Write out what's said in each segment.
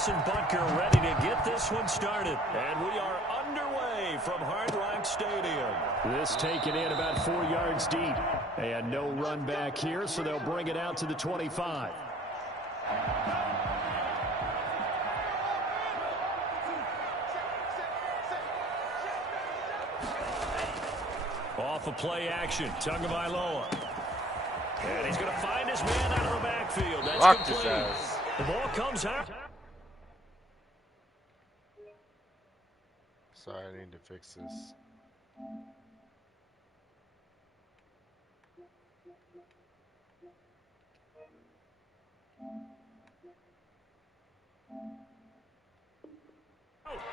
Harrison Butker ready to get this one started. And we are underway from Hard Rock Stadium. This taken in about 4 yards deep. And no run back here, so they'll bring it out to the 25. Off of play action, Tagovailoa. And he's going to find his man out of the backfield. That's complete. The ball comes out. Sorry, I need to fix this.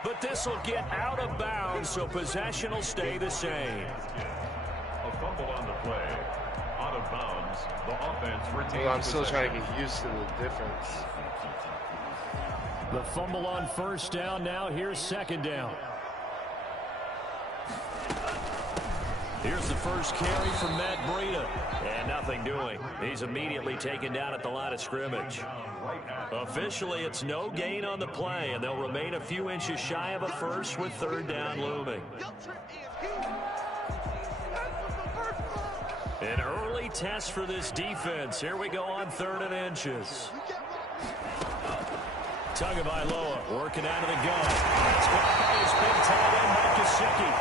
But this will get out of bounds, so possession will stay the same. A fumble on the play. Out of bounds. The offense retains Well, I'm still possession. trying to get used to the difference. The fumble on first down. Now here's second down. Here's the first carry from Matt Breida. And nothing doing. He's immediately taken down at the line of scrimmage. Officially, it's no gain on the play, and they'll remain a few inches shy of a first with third down looming. An early test for this defense. Here we go on 3rd and inches. Tagovailoa working out of the gun. That's blocked by his big tight end, Mike Gesicki.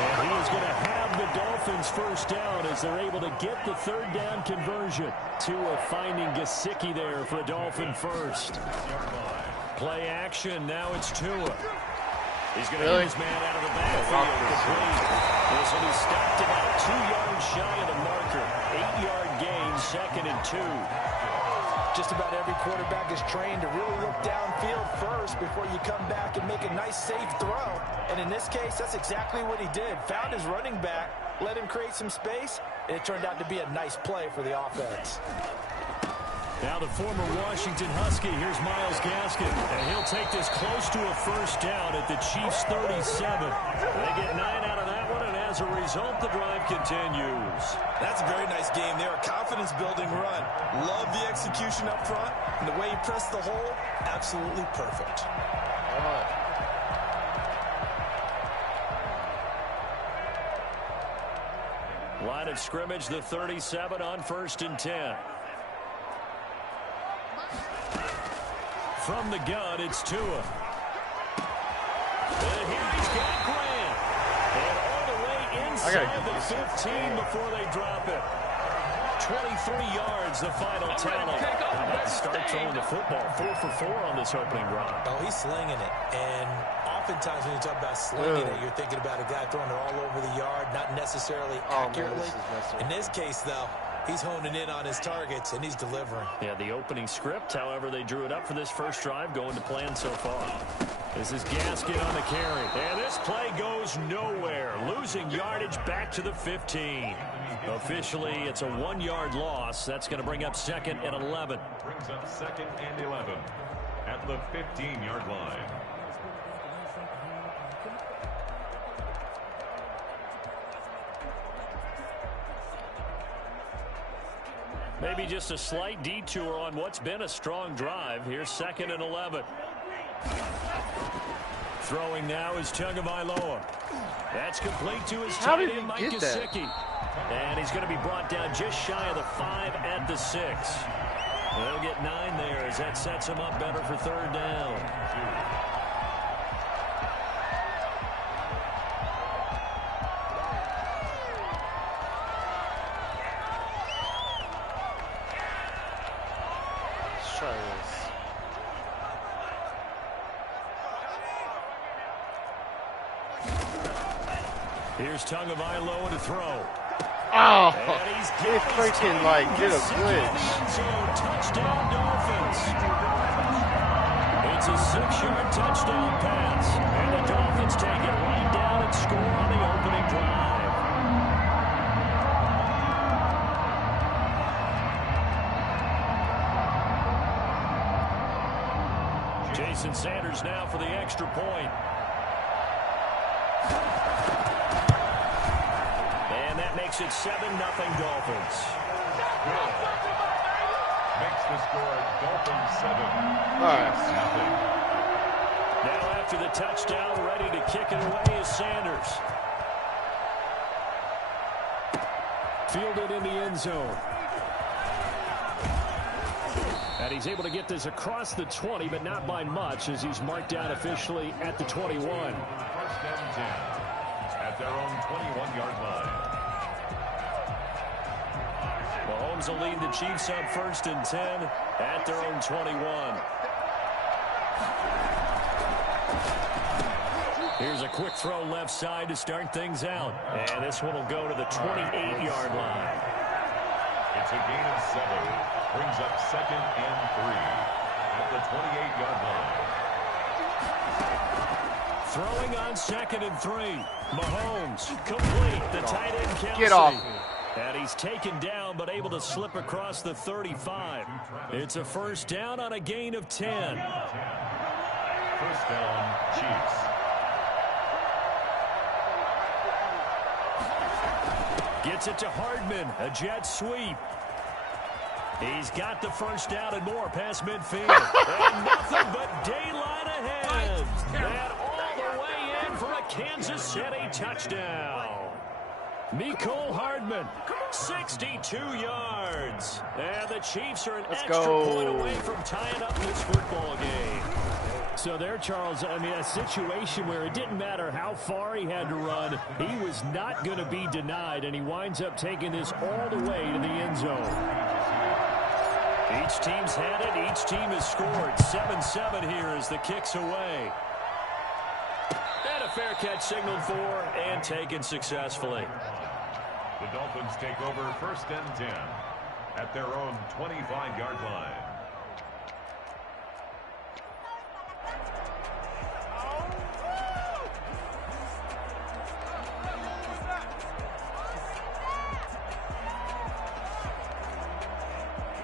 And he is going to have the Dolphins first down as they're able to get the third down conversion. Tua finding Gesicki there for a Dolphin first. Play action. Now it's Tua. He's going to hit his man out of the backfield. This will be stopped about 2 yards shy of the marker. 8-yard gain, 2nd and 2. Just about every quarterback is trained to really look downfield first before you come back and make a nice, safe throw. And in this case, that's exactly what he did. Found his running back, let him create some space, and it turned out to be a nice play for the offense. Now the former Washington Husky, here's Myles Gaskin, and he'll take this close to a first down at the Chiefs' 37. They get 9 out of that one, and as a result, the drive continues. That's a very nice game there, a confidence-building run. Love the execution up front, and the way he pressed the hole, absolutely perfect. Line of scrimmage, the 37 on 1st and 10. From the gun, it's Tua. And here he's got Grant. And all the way inside the 15 before they drop it. 23 yards, the final tally. How about to start throwing the football? 4 for 4 on this opening drive. Oh, he's slinging it. And oftentimes when you talk about slinging it, you're thinking about a guy throwing it all over the yard, not necessarily accurately. In this case, though, he's honing in on his targets, and he's delivering. Yeah, the opening script, however, they drew it up for this first drive, going to plan so far. This is Gaskin on the carry. And this play goes nowhere. Losing yardage back to the 15. Officially, it's a 1-yard loss. That's going to bring up 2nd and 11. Brings up 2nd and 11 at the 15-yard line. Maybe just a slight detour on what's been a strong drive. Here's 2nd and 11. Throwing now is Tagovailoa. That's complete to his tight end, Mike Gesicki. And he's going to be brought down just shy of the 5 at the 6. They'll get 9 there as that sets him up better for third down. Let's try this. Here's Tagovailoa to throw. Oh, he freaking like did a glitch. Touchdown Dolphins. It's a 6-yard touchdown pass. And the Dolphins take it right down and score on the opening drive. Jason Sanders now for the extra point. And that makes it 7-0 Dolphins. Makes the score Dolphins 7. All right. Nothing. after the touchdown, ready to kick it away is Sanders. Fielded in the end zone. And he's able to get this across the 20, but not by much, as he's marked down officially at the 21. First and 10 at their own 21-yard line. Mahomes will lead the Chiefs up first and 10 at their own 21. Here's a quick throw left side to start things out. And this one will go to the 28-yard line. It's a gain of 7. Brings up 2nd and 3 at the 28-yard line. Throwing on 2nd and 3. Mahomes complete. The tight end Kelsey. Get off. And he's taken down, but able to slip across the 35. It's a first down on a gain of 10. First down, Chiefs. Gets it to Hardman. A jet sweep. He's got the first down and more past midfield. And nothing but daylight ahead. And all the way in for a Kansas City touchdown. Mecole Hardman, 62 yards. And the Chiefs are an extra point away from tying up this football game. So there, Charles, I mean, a situation where it didn't matter how far he had to run. He was not going to be denied, and he winds up taking this all the way to the end zone. Each team's had it. Each team has scored. 7-7 here as the kick's away. And a fair catch signaled for and taken successfully. The Dolphins take over first and 10 at their own 25-yard line.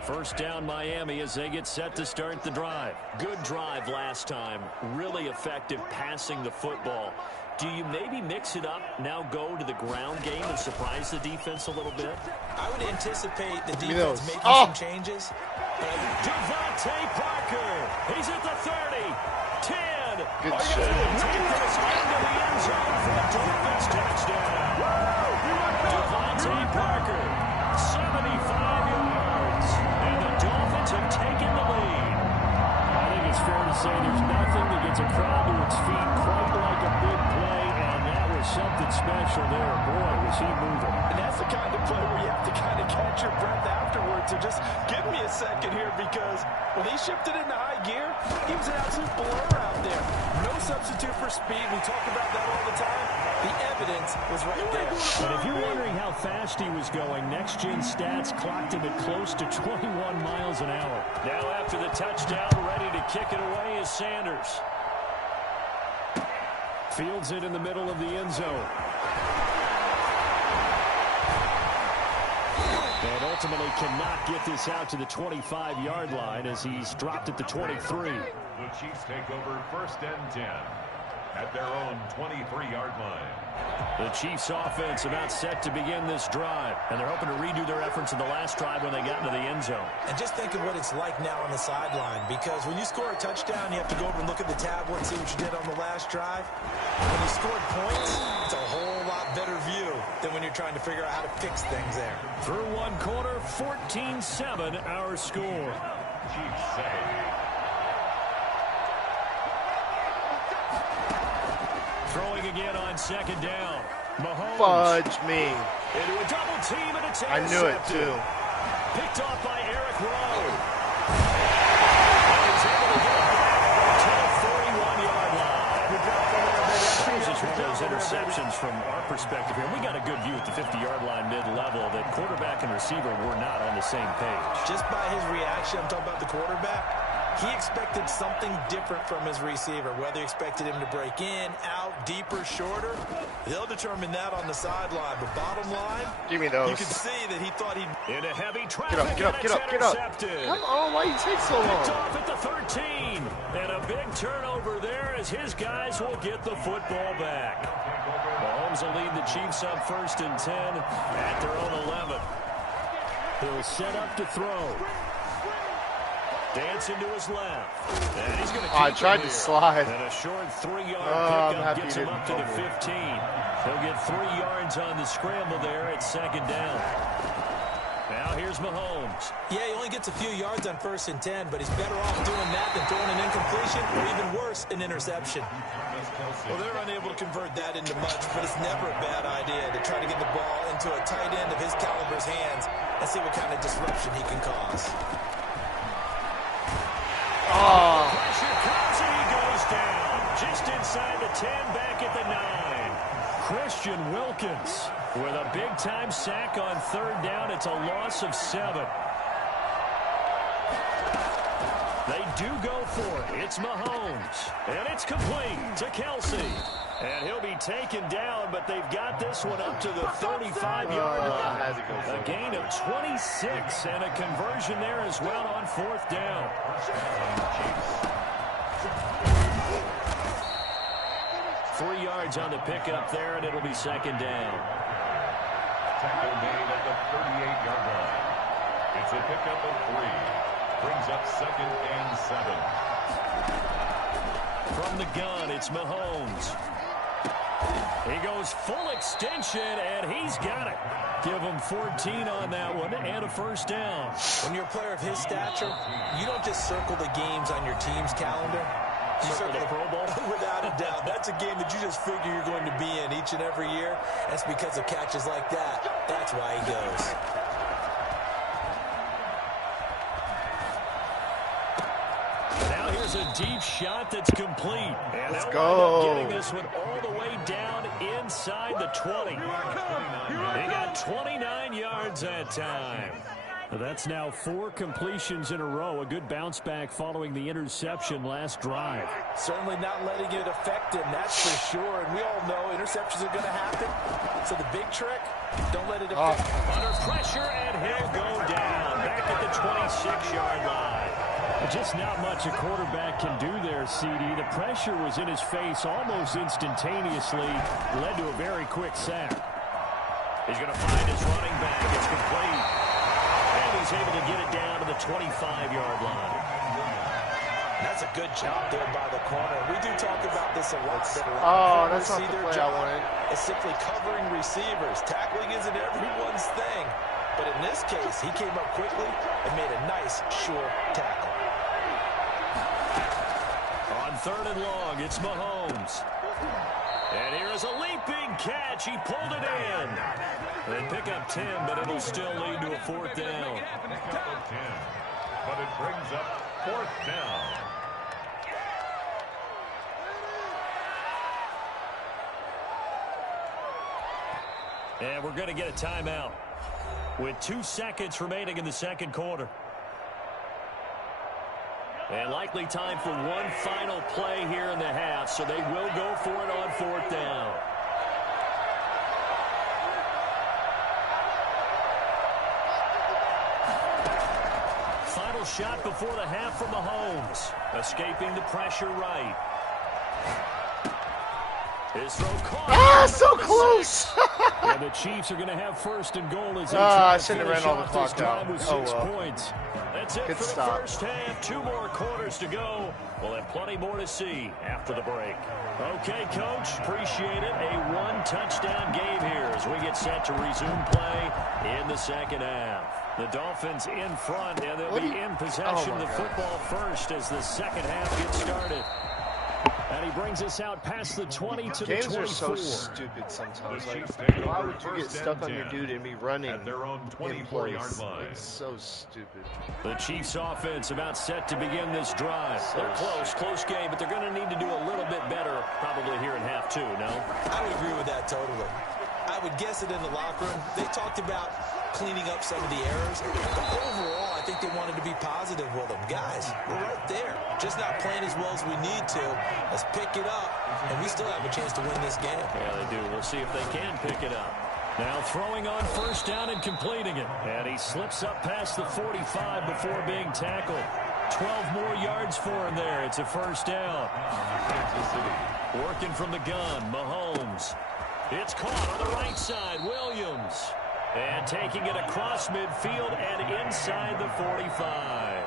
First down Miami as they get set to start the drive. Good drive last time. Really effective passing the football. Do you maybe mix it up, now go to the ground game and surprise the defense a little bit? I would anticipate the defense making some changes. Devontae Parker. He's at the 30. 10. Good shit. Take this into the end zone for a Dolphins touchdown. Devontae Parker, 75 yards. And the Dolphins have taken the lead. I think it's fair to say there's nothing that gets a crowd to its feet quite like a big play, and that was something special there. Boy, was he moving. And that's the kind of play where you have to kind of catch your breath afterwards. So just give me a second here, because when he shifted into high gear, he was an absolute blur out there. No substitute for speed. We talk about that all the time. The evidence was right there. And if you're wondering how fast he was going, next-gen stats clocked him at close to 21 miles an hour. Now after the touchdown, ready to kick it away is Sanders. Fields it in the middle of the end zone. And ultimately cannot get this out to the 25-yard line as he's dropped at the 23. The Chiefs take over first and 10 at their own 23-yard line. The Chiefs offense about set to begin this drive, and they're hoping to redo their efforts in the last drive when they got into the end zone. And just think of what it's like now on the sideline, because when you score a touchdown, you have to go over and look at the tablet and see what you did on the last drive. When you scored points, it's a whole lot better view than when you're trying to figure out how to fix things there. Through one quarter, 14-7 our score. Chiefs say. Throwing again on second down. Mahomes. Fudge me. Into a double team, and it's I knew it too. Picked off by Eric Rowe. And he's able to get it back to the 41-yard line. This is one of those interceptions from our perspective here. We got a good view at the 50-yard line mid-level that quarterback and receiver were not on the same page. Just by his reaction, I'm talking about the quarterback, he expected something different from his receiver, whether he expected him to break in, out, deeper, shorter. They'll determine that on the sideline. But bottom line, give me those. You can see that he thought he'd... Into heavy traffic. Get up. Come on, why you take so long? Picked off at the 13. And a big turnover there as his guys will get the football back. Mahomes will lead the Chiefs up first and 10 at their own 11. He'll set up to throw. Dancing to his left. And he's going to I tried to slide. And a short 3-yard pickup gets him up to the 15. He'll get 3 yards on the scramble there at second down. Now here's Mahomes. Yeah, he only gets a few yards on 1st and 10, but he's better off doing that than throwing an incompletion or even worse, an interception. Well, they're unable to convert that into much, but it's never a bad idea to try to get the ball into a tight end of his caliber's hands and see what kind of disruption he can cause. Oh. Pressure comes and he goes down. Just inside the 10, back at the 9. Christian Wilkins with a big-time sack on 3rd down. It's a loss of 7. They do go for it. It's Mahomes. And it's complete to Kelsey. And he'll be taken down, but they've got this one up to the 35-yard line. A gain of 26 and a conversion there as well on 4th down. 3 yards on the pickup there, and it'll be 2nd down. Tackle made at the 38-yard line. It's a pickup of 3. Brings up 2nd and 7. From the gun, it's Mahomes. He goes full extension, and he's got it. Give him 14 on that one and a 1st down. When you're a player of his stature, you don't just circle the games on your team's calendar. You circle the Pro Bowl? Without a doubt. That's a game that you just figure you're going to be in each and every year. That's because of catches like that. That's why he goes. Now here's a deep shot that's complete. And let's go. Getting this one all the way down inside the 20. He got 29 yards that time. That's now 4 completions in a row. A good bounce back following the interception last drive. Certainly not letting it affect him, that's for sure. And we all know interceptions are going to happen. So the big trick, don't let it affect him. Under pressure, and he'll go down. Back at the 26-yard line. Just not much a quarterback can do there, CD. The pressure was in his face almost instantaneously. Led to a very quick sack. He's going to find his running back. It's complete. And he's able to get it down to the 25-yard line. That's a good job there by the corner. We do talk about this a lot. That's not the play I wanted. It's simply covering receivers. Tackling isn't everyone's thing. But in this case, he came up quickly and made a nice, sure tackle. On 3rd and long, it's Mahomes. And here is a leaping catch. He pulled it in. They pick up 10, but it'll still lead to a 4th down. Pickup of 10. But it brings up 4th down. And we're going to get a timeout with 2 seconds remaining in the 2nd quarter. And likely time for one final play here in the half, so they will go for it on 4th down. Final shot before the half from Mahomes. Escaping the pressure right. His throw caught. So close. And the Chiefs are going to have 1st and goal as they I shouldn't have ran all the this clock time out. with 6 points. That's it Good for the stop. first half. 2 more quarters to go. We'll have plenty more to see after the break. Okay, Coach, appreciate it. A 1-touchdown game here as we get set to resume play in the 2nd half. The Dolphins in front, and they'll be in possession of the football first as the 2nd half gets started. And he brings us out past the 20 to the 24. Games are so stupid sometimes. Like, why would you get stuck on your dude and be running at their own 24-yard line? It's so stupid. The Chiefs offense about set to begin this drive. They're close game, but they're going to need to do a little bit better probably here in half 2, no? I would agree with that totally. I would guess it in the locker room. They talked about cleaning up some of the errors. But overall, I think they wanted to be positive with them. Guys, we're right there. Just not playing as well as we need to. Let's pick it up, and we still have a chance to win this game. Yeah, they do. We'll see if they can pick it up. Now throwing on 1st down and completing it. And he slips up past the 45 before being tackled. 12 more yards for him there. It's a 1st down. Working from the gun, Mahomes. It's caught on the right side, Williams. And taking it across midfield and inside the 45.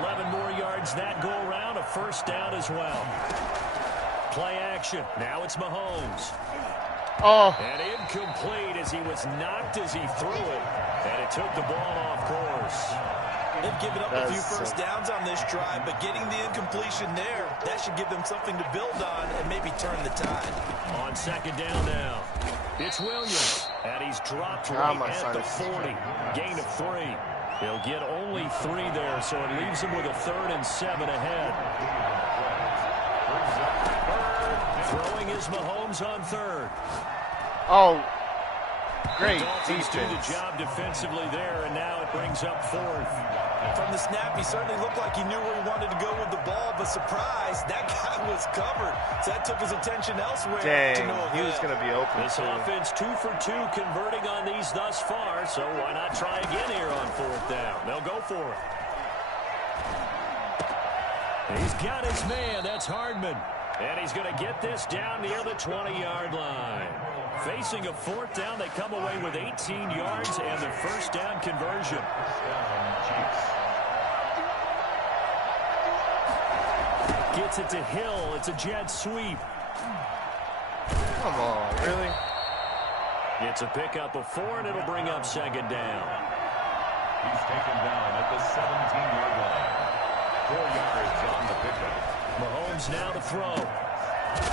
11 more yards that go around, a first down as well. Play action. Now it's Mahomes. Oh. And incomplete as he was knocked as he threw it. And it took the ball off course. They've given up a few first downs on this drive, but getting the incompletion there, that should give them something to build on and maybe turn the tide. On second down now, it's Williams. And he's dropped right at the 40. Gain of 3. He'll get only 3 there, so it leaves him with a 3rd and 7 ahead. Throwing is Mahomes on 3rd. Oh, great defense. defense. Do the job defensively there, and now it brings up 4th. From the snap, he certainly looked like he knew where he wanted to go with the ball, but surprise, that guy was covered. So that took his attention elsewhere. Dang, he was going to be open. This offense 2 for 2 converting on these thus far, so why not try again here on 4th down? They'll go for it. He's got his man. That's Hardman. And he's going to get this down near the 20-yard line. Facing a 4th down, they come away with 18 yards and the first down conversion. Gets it to Hill. It's a jet sweep. Come on, really? It's a pickup of 4, and it'll bring up 2nd down. He's taken down at the 17-yard line. 4 yards on the pickup. Mahomes now to throw.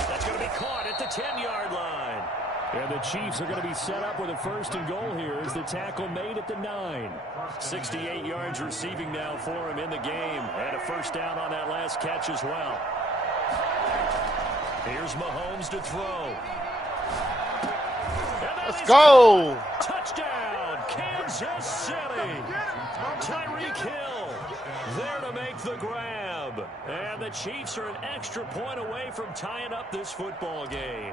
That's going to be caught at the 10-yard line. And the Chiefs are going to be set up with a 1st and goal here as the tackle made at the 9. 68 yards receiving now for him in the game. And a first down on that last catch as well. Here's Mahomes to throw. Let's go. Touchdown, Kansas City. Tyreek Hill there to make the grab. And the Chiefs are an extra point away from tying up this football game.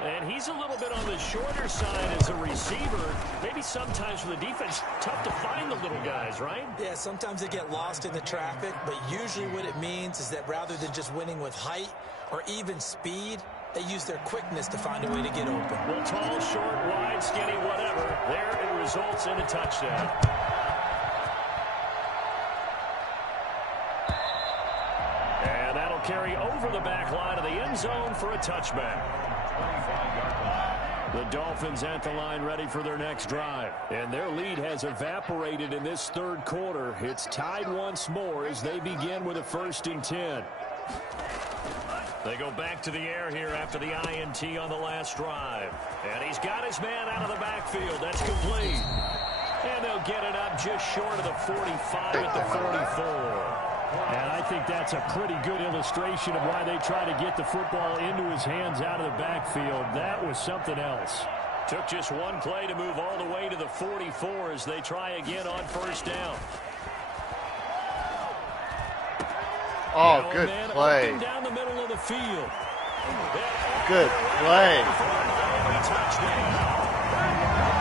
And he's a little bit on the shorter side as a receiver. Maybe sometimes for the defense, tough to find the little guys, right? Yeah, sometimes they get lost in the traffic, but usually what it means is that rather than just winning with height or even speed, they use their quickness to find a way to get open. Well, tall, short, wide, skinny, whatever. There it results in a touchdown. And that'll carry over the back line of the end zone for a touchback. The Dolphins at the line ready for their next drive. And their lead has evaporated in this 3rd quarter. It's tied once more as they begin with a 1st and 10. They go back to the air here after the INT on the last drive. And he's got his man out of the backfield. That's complete. And they'll get it up just short of the 45 at the 44. And I think that's a pretty good illustration of why they try to get the football into his hands out of the backfield. That was something else. Took just one play to move all the way to the 44 as they try again on 1st down. Oh, good play. Down the middle of the field. Good play.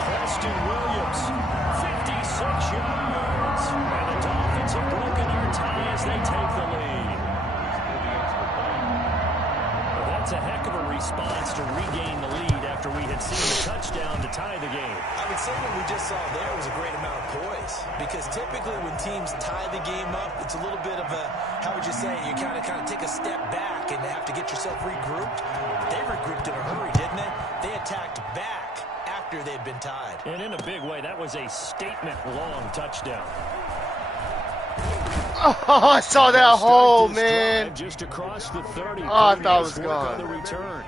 Preston Williams, 56 yards. And the Dolphins have broken our tie as they take the lead. Well, that's a heck of a response to regain the lead after we had seen the touchdown to tie the game. I would say what we just saw there was a great amount of poise, because typically when teams tie the game up, it's a little bit of a, how would you say, you kind of take a step back and have to get yourself regrouped. They regrouped in a hurry, didn't they? They attacked back after they'd been tied. And in a big way, that was a statement-long touchdown. Oh, I saw that hole, man. Just across the 30. Oh, I thought it was gone. On the return.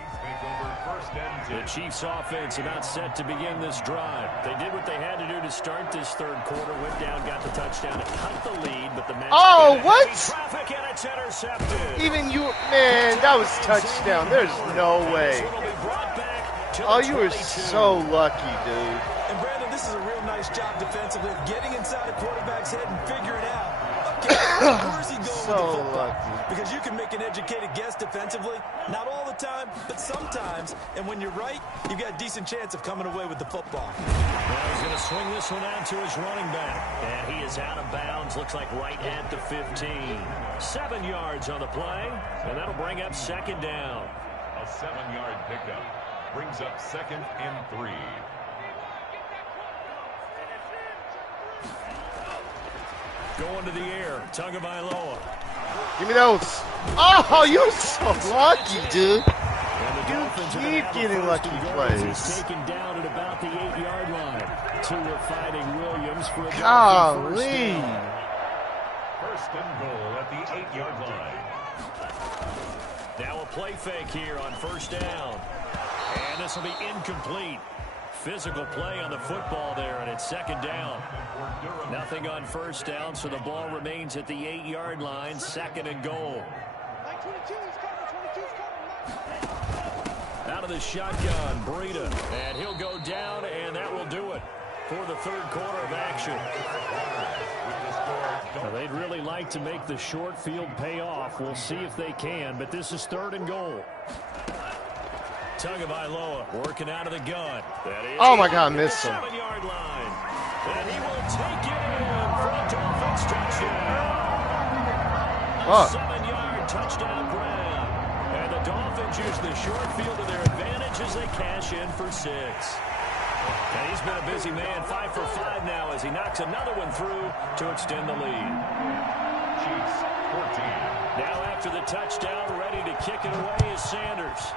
The Chiefs offense about set to begin this drive. They did what they had to do to start this 3rd quarter. Went down, got the touchdown, and cut the lead. But the match. Oh, what? Traffic and it's intercepted. Even you, man, that was touchdown. There's no way. Oh, you were so lucky, dude. And Brandon, this is a real nice job defensively, getting inside a quarterback's head and figuring out, okay, where's he going So with the football? lucky. Because you can make an educated guess defensively, not all the time, but sometimes. And when you're right, you've got a decent chance of coming away with the football. Well, he's going to swing this one out to his running back. And he is out of bounds, looks like right at the 15. 7 yards on the play, and that'll bring up 2nd down. A 7-yard pickup brings up 2nd and 3. Going to the air. Tagovailoa. Give me those. Oh, you're so lucky, dude. You keep getting lucky plays. He's taken down at about the 8-yard line. Two are fighting Williams for a golly. First and goal at the 8-yard line. Now a play fake here on first down. And this will be incomplete. Physical play on the football there, and it's second down. Nothing on first down, so the ball remains at the 8-yard line, second and goal. Out of the shotgun, Breida, and he'll go down, and that will do it for the third quarter of action. Now, they'd really like to make the short field pay off. We'll see if they can, but this is third and goal. Tagovailoa working out of the gun. Oh my God, missed him. 7-yard line. And he will take it in for a Dolphins touchdown. A 7-yard touchdown grab. And the Dolphins use the short field to their advantage as they cash in for 6. And he's been a busy man, 5 for 5 now as he knocks another one through to extend the lead. Chiefs 14. Now after the touchdown, ready to kick it away is Sanders.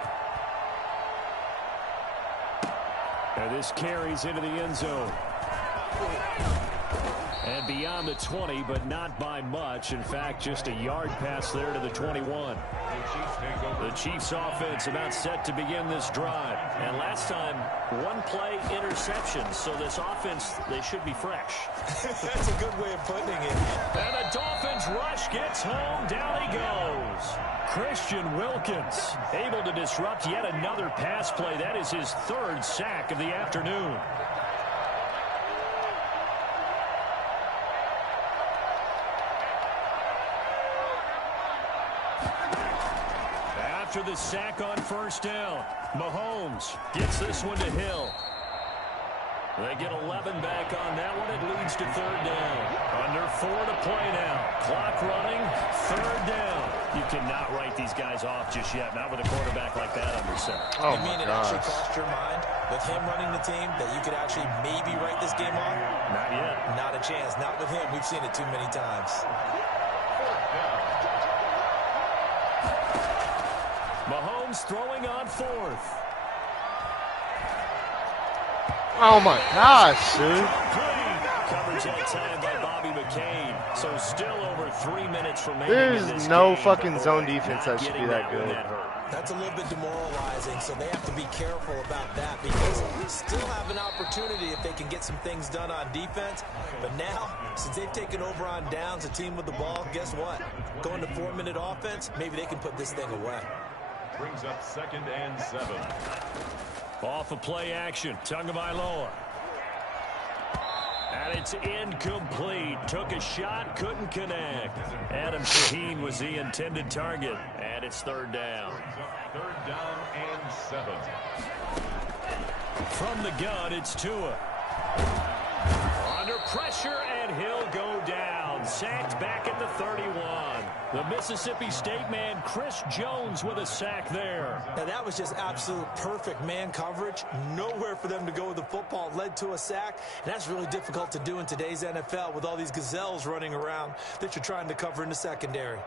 And this carries into the end zone. And beyond the 20, but not by much. In fact, just a yard pass there to the 21. The Chiefs offense about set to begin this drive. And last time, one play interception. So this offense, they should be fresh. That's a good way of putting it. And the Dolphins rush gets home. Down he goes. Christian Wilkins able to disrupt yet another pass play. That is his third sack of the afternoon. After the sack on first down, Mahomes gets this one to Hill. They get 11 back on that one. It leads to third down. Under 4 to play now. Clock running. Third down. You cannot write these guys off just yet. Not with a quarterback like that under center. Oh, you mean it actually crossed your mind with him running the team that you could actually maybe write this game off? Not yet. Not a chance. Not with him. We've seen it too many times. Mahomes throwing on fourth. Oh my gosh, dude. Coverage that time by Bobby McCain. So still over 3 minutes remaining. There's no fucking zone defense that should be that good. That's a little bit demoralizing, so they have to be careful about that because they still have an opportunity if they can get some things done on defense. But now, since they've taken over on downs, a team with the ball, guess what? Going to 4-minute offense, maybe they can put this thing away. Brings up 2nd and 7. Off of play action, Tagovailoa. And it's incomplete. Took a shot, couldn't connect. Adam Shaheen was the intended target. And it's third down. 3rd down and 7. From the gun, it's Tua. Under pressure, and he'll go down. Sacked back at the 31. The Mississippi State man, Chris Jones, with a sack there. Now, that was just absolute perfect man coverage. Nowhere for them to go with the football. Led to a sack. And that's really difficult to do in today's NFL with all these gazelles running around that you're trying to cover in the secondary.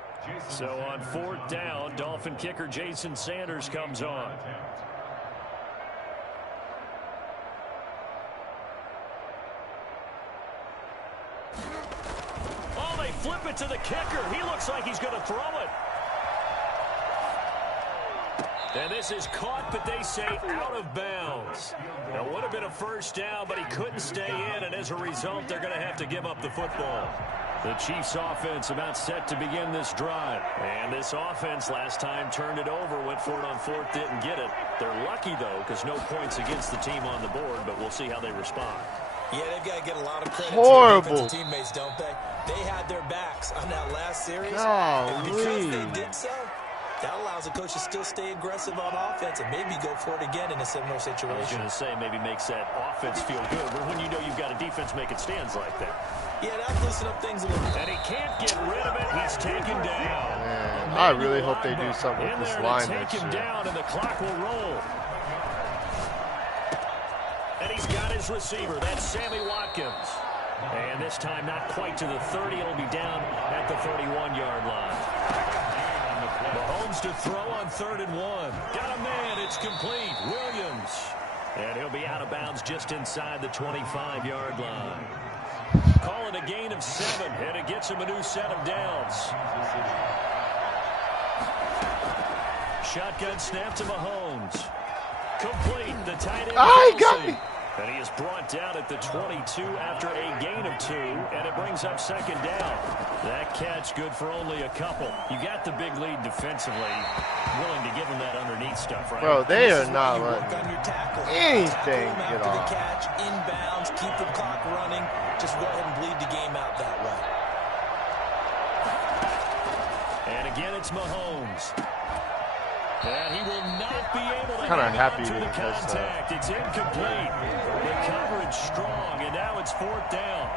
So on 4th down, Dolphin kicker Jason Sanders comes on. Flip it to the kicker. He looks like he's going to throw it. And this is caught, but they say out of bounds. Now, would have been a first down, but he couldn't stay in, and as a result, they're going to have to give up the football. The Chiefs offense about set to begin this drive. And this offense last time turned it over, went for it on 4th, didn't get it. They're lucky, though, because no points against the team on the board, but we'll see how they respond. Yeah, they've got to get a lot of credit Horrible. to their defensive teammates, don't they? They had their backs on that last series. Golly. And because they did so, that allows the coach to still stay aggressive on offense and maybe go for it again in a similar situation. I was going to say maybe makes that offense feel good, but when you know you've got a defense making stands like that. Yeah, that loosen up things a little bit. And he can't get rid of it. He's taken down. Man, I really hope they do something with this line take him down, and the clock will roll. And he's got his receiver. That's Sammy Watkins. And this time not quite to the 30. It'll be down at the 31-yard line. Mahomes to throw on 3rd and 1. Got a man. It's complete. Williams. And he'll be out of bounds just inside the 25-yard line. Call it a gain of 7, and it gets him a new set of downs. Shotgun snap to Mahomes. Complete. The tight end. Got me. And he is brought down at the 22 after a gain of 2, and it brings up 2nd down. That catch good for only a couple. You got the big lead defensively. Willing to give him that underneath stuff, right? Bro, they are not letting anything get after off. the catch, inbounds, keep the clock running. Just go ahead and bleed the game out that way. And again, it's Mahomes. And he will not be able to Kinda hang happy on to the because, contact. It's incomplete. The coverage strong, and now it's 4th down.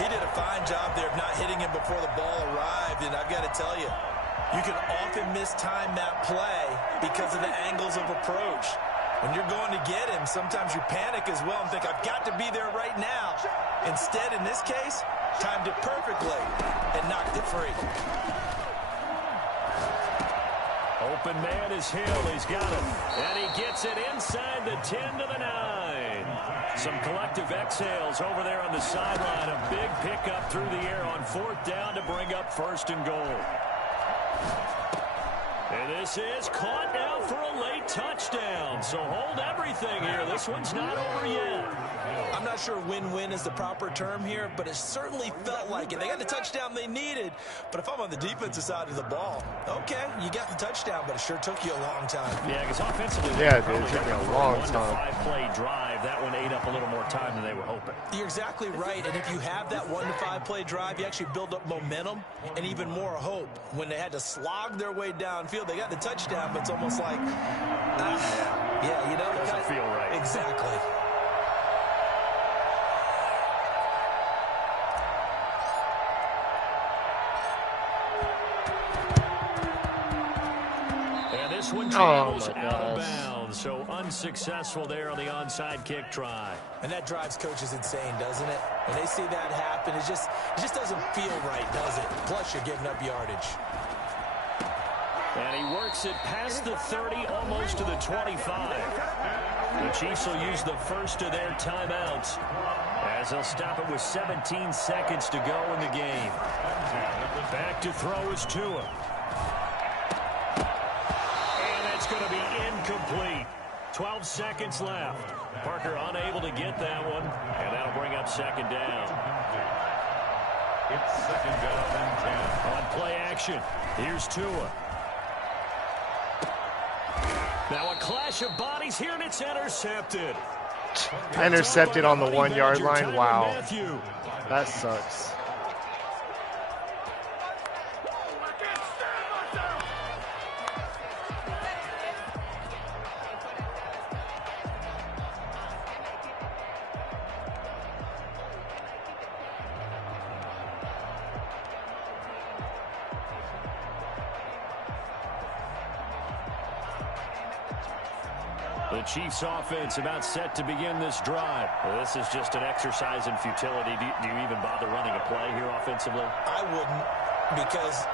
He did a fine job there of not hitting him before the ball arrived, and I've got to tell you, you can often mistime that play because of the angles of approach. When you're going to get him, sometimes you panic as well and think, I've got to be there right now. Instead, in this case, timed it perfectly and knocked it free. Open man is Hill. He's got it. And he gets it inside the 10 to the 9. Some collective exhales over there on the sideline. A big pickup through the air on 4th down to bring up 1st and goal. And this is caught now for a late touchdown. So hold everything here. This one's not over yet. I'm not sure win-win is the proper term here, but it certainly felt like it. They got the touchdown they needed, but if I'm on the defensive side of the ball, okay, you got the touchdown, but it sure took you a long time. Yeah, because offensively, Yeah, dude, it took me a long time. 1-to-5 play drive. That one ate up a little more time than they were hoping. You're exactly right, and if you have that 1-to-5 play drive, you actually build up momentum and even more hope. When they had to slog their way downfield, they got the touchdown, but it's almost like, yeah, you know, it doesn't feel right. Exactly. This one travels out of bounds, so unsuccessful there on the onside kick try. And that drives coaches insane, doesn't it? When they see that happen, it just doesn't feel right, does it? Plus, you're giving up yardage. And he works it past the 30, almost to the 25. The Chiefs will use the first of their timeouts as they'll stop it with 17 seconds to go in the game. Back to throw is Tua. Going to be incomplete. 12 seconds left. Parker unable to get that one, and that'll bring up 2nd down. It's 2nd down and 10. On play action, here's Tua. Now a clash of bodies here, and it's intercepted. Intercepted on the 1-yard line. Wow. That sucks. The Chiefs offense about set to begin this drive. Well, this is just an exercise in futility. Do you even bother running a play here offensively? I wouldn't, because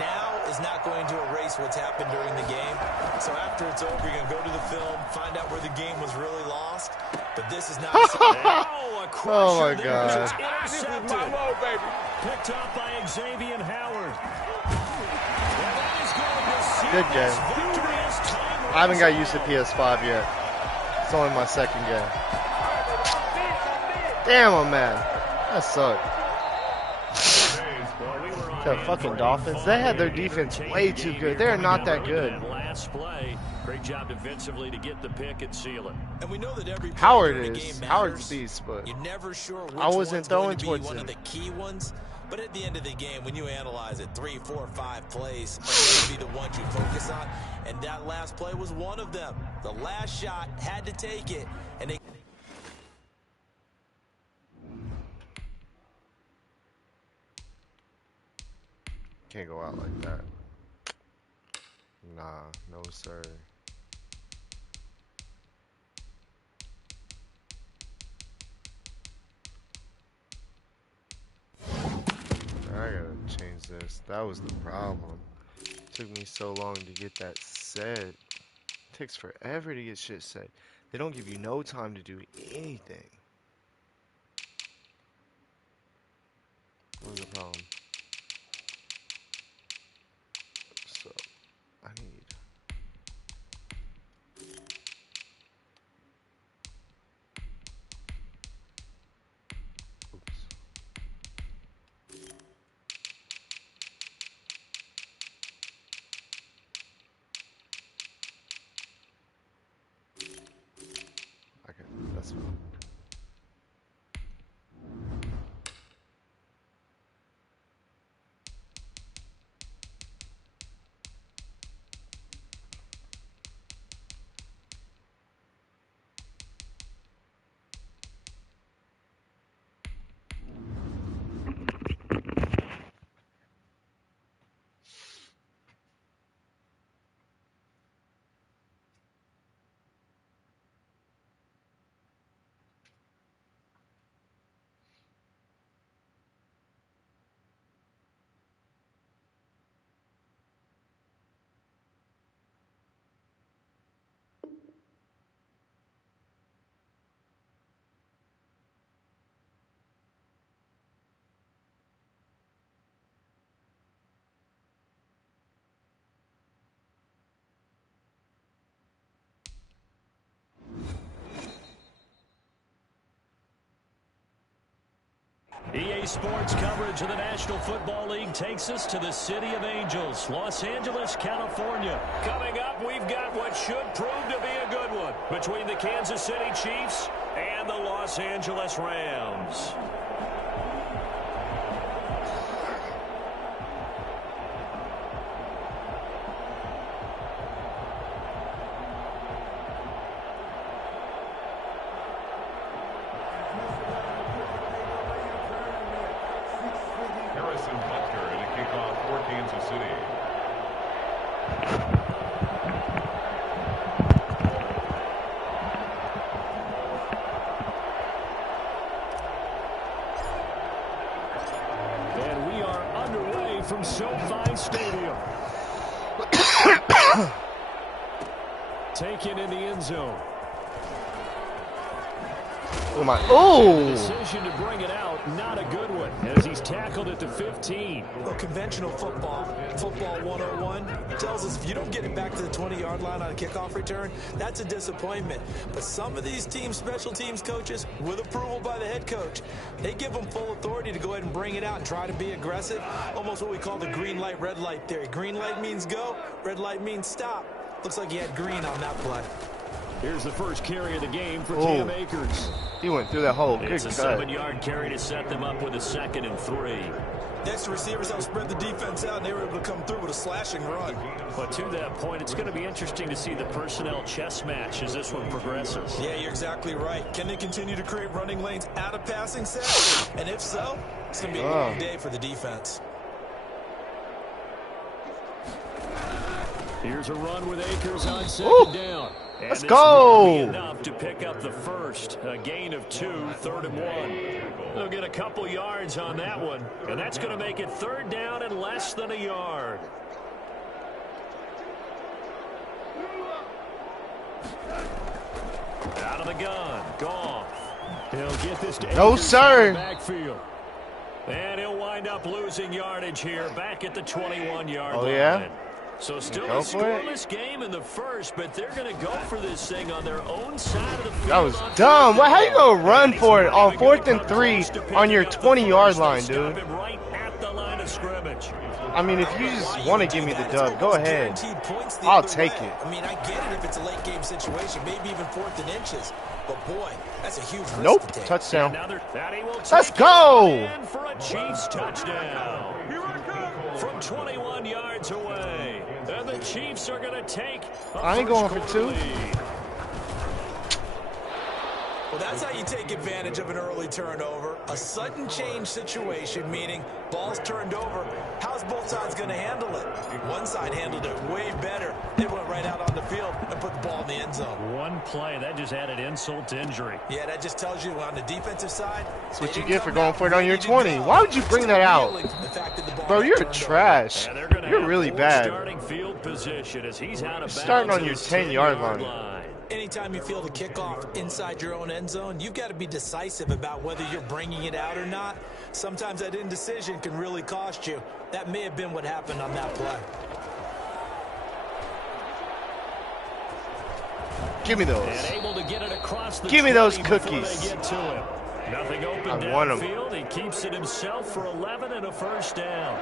now is not going to erase what's happened during the game. So after it's over, you're going to go to the film, find out where the game was really lost. But this is not... Oh, my God. Picked up by Xavier Howard. Good game. I haven't got used to PS5 yet. It's only my 2nd game. Damn, I'm mad. That sucked. The fucking Dolphins, they had their defense way too good. They're not that good. Last play, great job defensively to get the pick and seal it. And we know that every Howard is. Howard's beast, but you're never sure which I wasn't throwing to be towards one him. of the key ones. But at the end of the game, when you analyze it, 3, 4, 5 plays are going to be the ones you focus on. And that last play was one of them. The last shot had to take it. And they... Can't go out like that. Nah, no sir. That was the problem. It took me so long to get that set. It takes forever to get shit set. They don't give you no time to do anything. What was the problem? So, I need... Oops. Okay, that's fine. EA Sports coverage of the National Football League takes us to the City of Angels, Los Angeles, California. Coming up, we've got what should prove to be a good one between the Kansas City Chiefs and the Los Angeles Rams. From SoFi Stadium. Taken in the end zone. Oh my! Oh! Decision to bring it out, not a good one, as he's tackled at the 15. Well, conventional football 101, tells us if you don't get it back to the 20-yard line on a kickoff return, that's a disappointment. But some of these special teams coaches, with approval by the head coach, they give them full authority to go ahead and bring it out and try to be aggressive. Almost what we call the green light, red light theory. Green light means go, red light means stop. Looks like he had green on that play. Here's the first carry of the game for Cam Akers. He went through that hole. It's a 7-yard carry to set them up with a 2nd and 3. Next, the receivers helped spread the defense out, and they were able to come through with a slashing run. But to that point, it's going to be interesting to see the personnel chess match as this one progresses. Yeah, you're exactly right. Can they continue to create running lanes out of passing sets? And if so, it's going to be a long day for the defense. Here's a run with Akers on 2nd down. And let's go! Enough to pick up the first. A gain of 2, 3rd and 1. They'll get a couple yards on that one, and that's going to make it 3rd down and less than a yard. Out of the gun, Goff. He'll get this to no, sir. Backfield. And he'll wind up losing yardage here, back at the 21-yard line. Yeah? So still a scoreless game in the first, but they're going to go for this thing on their own side of the field. That was dumb. Well, how you going to run for it on 4th and 3 on your 20-yard line, dude? Right at the line of scrimmage. I mean, if you just want to give me the dub, go ahead. I'll take it. I mean, I get it if it's a late game situation, maybe even 4th and inches. But boy, that's a huge risk. Nope, to take. touchdown. Let's go! For a Chiefs touchdown. From 21 yards away. And the Chiefs are going to take I ain't going for 2. Well, that's how you take advantage of an early turnover. A sudden change situation, meaning ball's turned over. How's both sides going to handle it? One side handled it way better. They went right out on the field and put the ball in the end zone. One one play. That just added insult to injury. Yeah, that just tells you on the defensive side. That's what you get for going for it on your 20. Why would you bring that out? Bro, you're trash. You're really bad. Starting field position as he's out of bounds. Starting on your 10-yard line. Anytime you feel the kickoff inside your own end zone, you've got to be decisive about whether you're bringing it out or not. Sometimes that indecision can really cost you. That may have been what happened on that play. Give me those. And able to get it across the Give me those 20 cookies. they get to him. Nothing open I want 'em. downfield. He keeps it himself for 11 and a first down.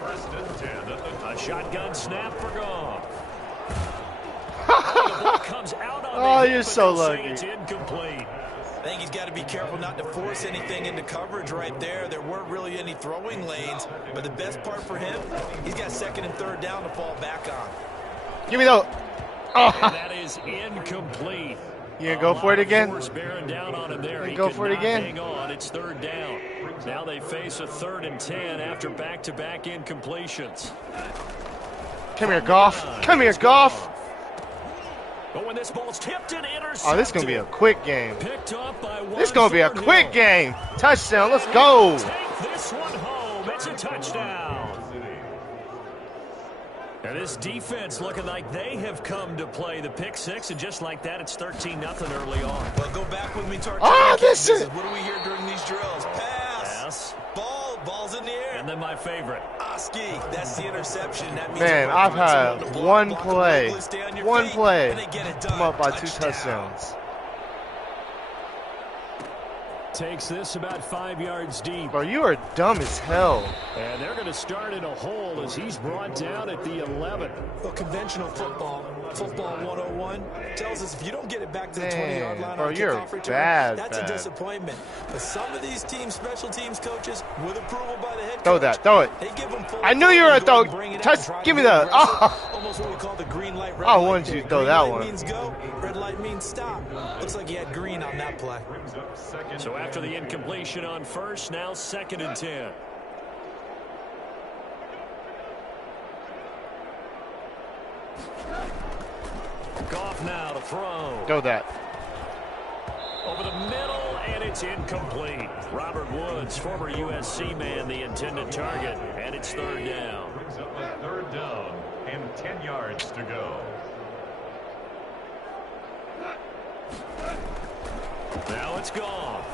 First and 10. A shotgun snap for Goff. The ball comes out on Oh, the you're hip, so but they'll say lucky. It's incomplete. I think he's got to be careful not to force anything into coverage right there. There weren't really any throwing lanes, but the best part for him, he's got second and third down to fall back on. Give me those. And Oh, that is incomplete. you gonna go for it again? Force bearing down on him there. You He go could for it not again? hang on. It's third down. Now they face a 3rd and 10 after back-to-back incompletions. Come here, Goff. Come here, Goff. But when this ball's tipped and intercepted. Oh, this is gonna be a quick game. Picked up by This is gonna be a Thornhill. quick game. Touchdown. Let's go. Take this one home. It's a touchdown. And this defense looking like they have come to play the pick six, and just like that, it's 13-0 early on. Well, go back with me to our this is- What do we hear during these drills? Pass. Ball's in the air. And then my favorite. Oski, that's the interception. That means Man, a I've reference had on the block, one block play. the ball, stay on your One feet, play. and they get it done. I'm up by 2 Touchdown. touchdowns. Takes this about 5 yards deep. Bro, you are dumb as hell. And they're going to start in a hole as he's brought down at the 11. Well, conventional football 101, tells us if you don't get it back to the 20-yard line bro, on you're kickoff return, bad. that's a disappointment. But some of these teams, special teams coaches, with approval by the head Throw coach, that. Throw it. they give them full I knew you were authority gonna to throw. bring it out Touch. and try to Give me be that. aggressive. Oh. Almost what we call the green light, red I light wanted you to there. throw Green that light one. means go, red light means stop. Looks like he had green on that play. So after the incompletion on first, now 2nd and 10. Goff now to throw. Throw that. Over the middle, and it's incomplete. Robert Woods, former USC man, the intended target, and it's 3rd down. Brings up a 3rd down and 10 yards to go. Now it's Goff.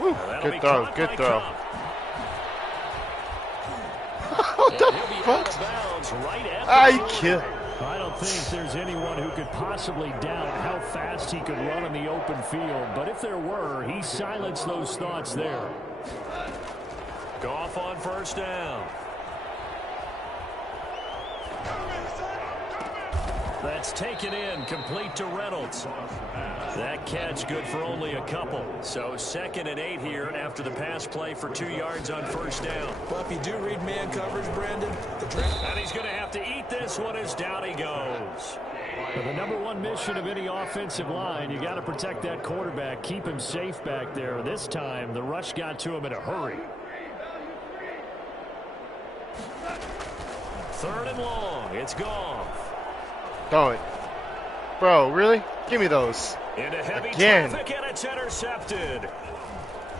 Woo. That'll be Good throw. caught Good by throw. Kupp. What the And he'll be out fuck? of bounds right at Ah, the you 40. kill. I don't think there's anyone who could possibly doubt how fast he could run in the open field. But if there were, he silenced those thoughts there. Goff on 1st down. That's taken in, complete to Reynolds. That catch good for only a couple. So 2nd and 8 here after the pass play for 2 yards on 1st down. Well, if you do read man coverage, Brandon, And he's going to have to eat this one as down he goes. But the #1 mission of any offensive line, you got to protect that quarterback, keep him safe back there. This time, the rush got to him in a hurry. 3rd and long. It's Goff. Throw it. Bro, really? Give me those. Into heavy Again. traffic, and it's intercepted.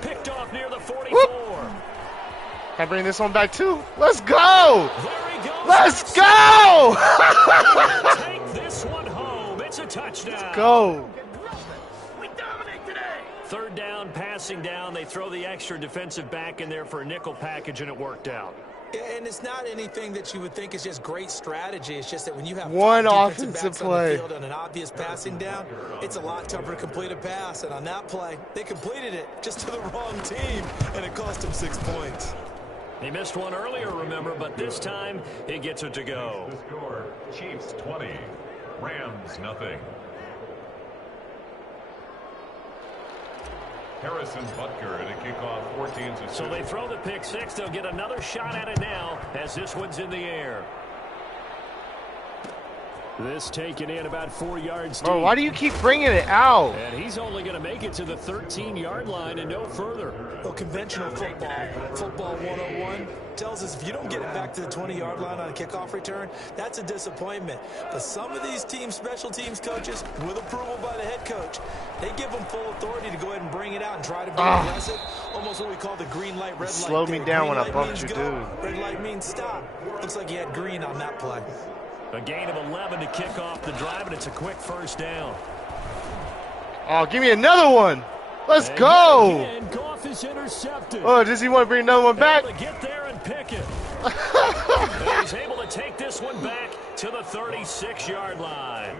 Picked off near the 44. Whoop. Can I bring this one back too? Let's go! There he goes. Let's go! Take this one home. It's a touchdown. Go. We dominate today. 3rd down, passing down. They throw the extra defensive back in there for a nickel package, and it worked out. and it's not anything that you would think is just great strategy. It's just that when you have one defensive offensive backs on play the field and an obvious passing down, it's a lot tougher to complete a pass. And on that play, they completed it just to the wrong team, and it cost them 6 points. He missed one earlier, remember, but this time he gets it to go. The score, Chiefs 20, Rams nothing. Harrison Butker at a kickoff 14-2. So they throw the pick six. They'll get another shot at it now as this one's in the air. This taken in about 4 yards deep. Bro, why do you keep bringing it out? And he's only going to make it to the 13-yard line and no further. Well, conventional football 101, tells us if you don't get it back to the 20-yard line on a kickoff return, that's a disappointment. But some of these special teams coaches, with approval by the head coach, they give them full authority to go ahead and bring it out and try to be aggressive. Almost what we call the green light, red light. Slowed me down when I bumped your dude. Red light means stop. Looks like he had green on that play. A gain of 11 to kick off the drive, and it's a quick first down. Oh, give me another one. Let's go. And Goff is intercepted. Oh, does he want to bring another one back? Able to get there and pick it. And he's able to take this one back to the 36-yard line.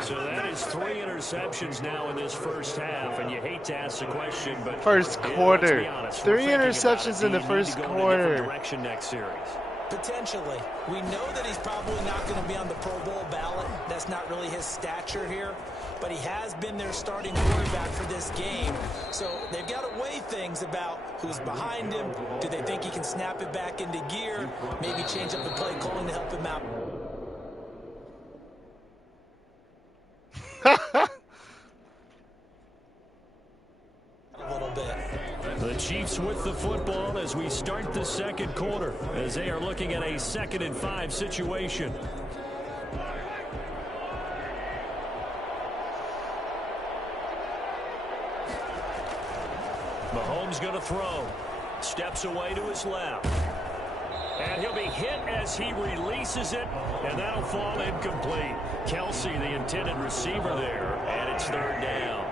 So that is 3 interceptions now in this first half, and you hate to ask the question, but first quarter. Let's be honest, 3 interceptions in the first quarter. Direction next series. Potentially. We know that he's probably not going to be on the Pro Bowl ballot. That's not really his stature here. But he has been their starting quarterback for this game. So they've got to weigh things about who's behind him. Do they think he can snap it back into gear? Maybe change up the play calling to help him out. A little bit. The Chiefs with the football as we start the second quarter, as they are looking at a 2nd and 5 situation. Mahomes going to throw. Steps away to his left. And he'll be hit as he releases it, and that'll fall incomplete. Kelsey, the intended receiver there, and it's 3rd down.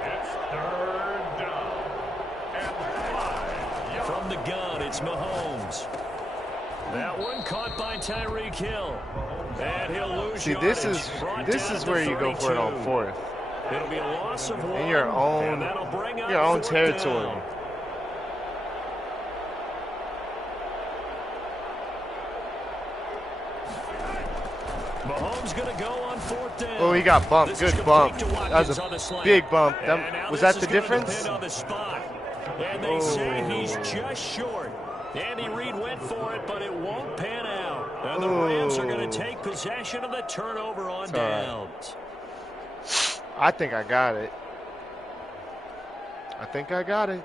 It's 3rd down. And 5. From the gun, it's Mahomes. That one caught by Tyreek Hill. And he'll lose See, this is where you go for it on 4th. It'll be a loss of 1. In your own territory. Down. Mahomes going to go on 4th down. Oh, he got bumped. Good bump. That was a big bump. Was that the difference? On the spot. And they say he's just short. Andy Reid went for it, but it won't pan out. And the Rams are going to take possession of the turnover on downs. I think I got it. I think I got it.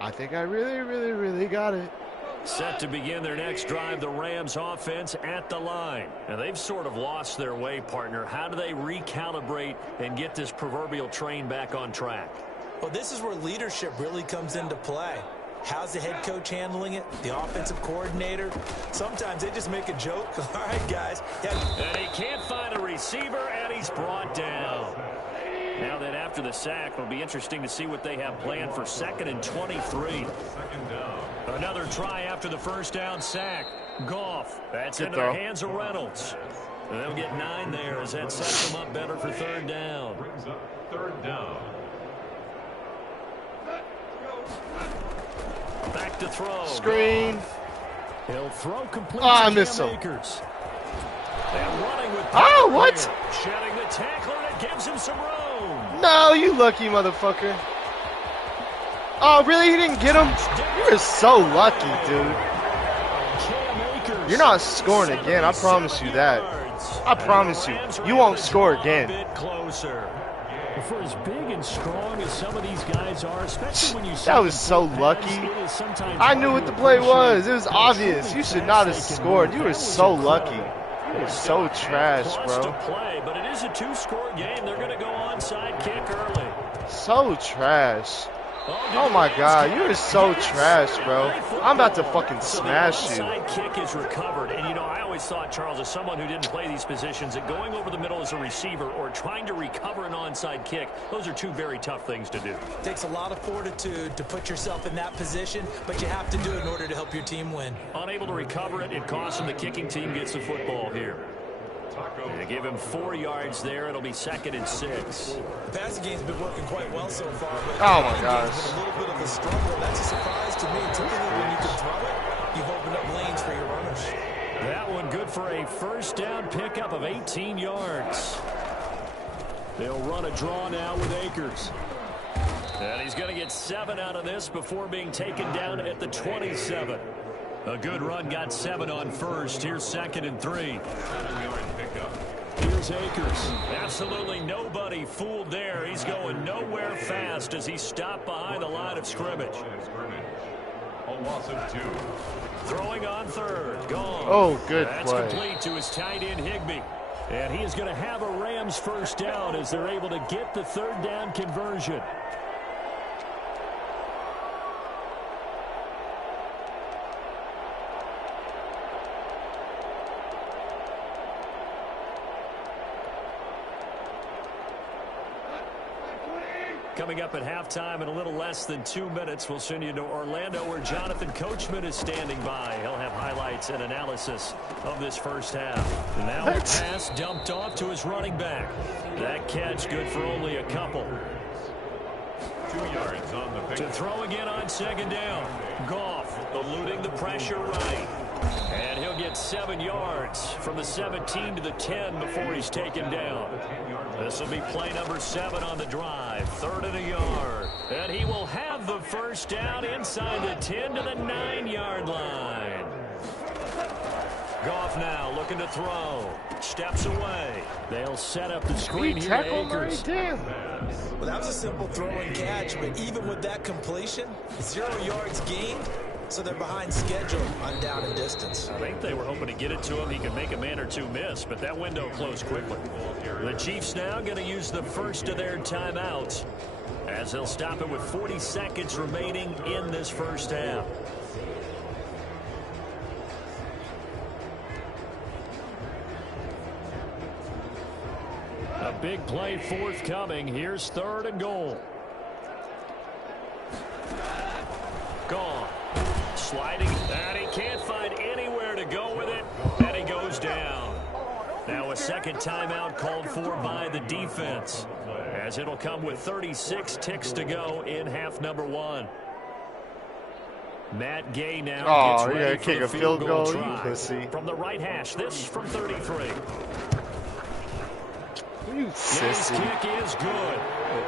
I think I really, really, really got it. Set to begin their next drive, the Rams offense at the line. And they've sort of lost their way, partner. How do they recalibrate and get this proverbial train back on track? Well, this is where leadership really comes into play. How's the head coach handling it? The offensive coordinator? Sometimes they just make a joke. All right, guys. Yeah. And he can't find a receiver, and he's brought down. Now that after the sack, it'll be interesting to see what they have planned for 2nd and 23. Another try after the first down sack. Goff. That's into the hands of Reynolds. And they'll get 9 there as that sets them up better for 3rd down. Brings up 3rd down. Back to throw. Screen. He'll throw complete. Oh, I missed him. And running with what? Shedding the tackler, and it gives him some room. No, you lucky motherfucker. Oh, really? You didn't get him? You were so lucky, dude. You're not scoring again. I promise you that. I promise you. You won't score again. For as big and strong as some of these guys are, especially when you see that was so lucky. I knew what the play was. It was obvious. You should not have scored. You were so lucky. You were so trash, bro. But it is a 2-score game. They're going to go onside kick early. So trash. Oh my God, you are so trash, bro. I'm about to fucking smash you. The onside kick is recovered, and you know, I always thought, Charles, as someone who didn't play these positions, that going over the middle as a receiver or trying to recover an onside kick, those are 2 very tough things to do. It takes a lot of fortitude to put yourself in that position, but you have to do it in order to help your team win. Unable to recover it, it costs them. The kicking team gets the football here. They give him 4 yards there. It'll be 2nd and 6. The passing game's been working quite well so far, but oh my gosh, been a little bit of a struggle. That's a surprise to me. Typically, when you can throw it, you've opened up lanes for your runners. That one good for a first down pickup of 18 yards. They'll run a draw now with Akers. And he's going to get 7 out of this before being taken down at the 27. A good run got 7 on first. Here's 2nd and 3. 7-yard pickup. Here's Akers. Absolutely nobody fooled there. He's going nowhere fast as he stopped behind the line of scrimmage. A loss of 2. Throwing on 3rd. Gone. Oh, good That's play. complete to his tight end, Higbee. And he is going to have a Rams first down as they're able to get the 3rd down conversion. Coming up at halftime in a little less than 2 minutes, we'll send you to Orlando where Jonathan Coachman is standing by. He'll have highlights and analysis of this first half. And now a pass dumped off to his running back. That catch good for only a couple. 2 yards on the pick. To throw again on 2nd down. Goff eluding the pressure right. And he'll get 7 yards from the 17 to the 10 before he's taken down. This will be play number 7 on the drive. 3rd and a yard. And he will have the first down inside the 10 to the 9-yard line. Goff now looking to throw. Steps away. They'll set up the screen here to Akers. Well, that was a simple throw and catch, but even with that completion, 0 yards gained. So they're behind schedule on down and distance. I think they were hoping to get it to him. He could make a man or two miss, but that window closed quickly. The Chiefs now going to use the first of their timeouts as they'll stop it with 40 seconds remaining in this first half. A big play forthcoming. Here's 3rd and goal. Gone. Sliding, and he can't find anywhere to go with it, and he goes down. Now a second timeout called for by the defense, as it'll come with 36 ticks to go in half number 1. Matt Gay now gets ready for kick the a field goal, you try. pussy. From the right hash, this from 33. You Gay's sissy. kick is good.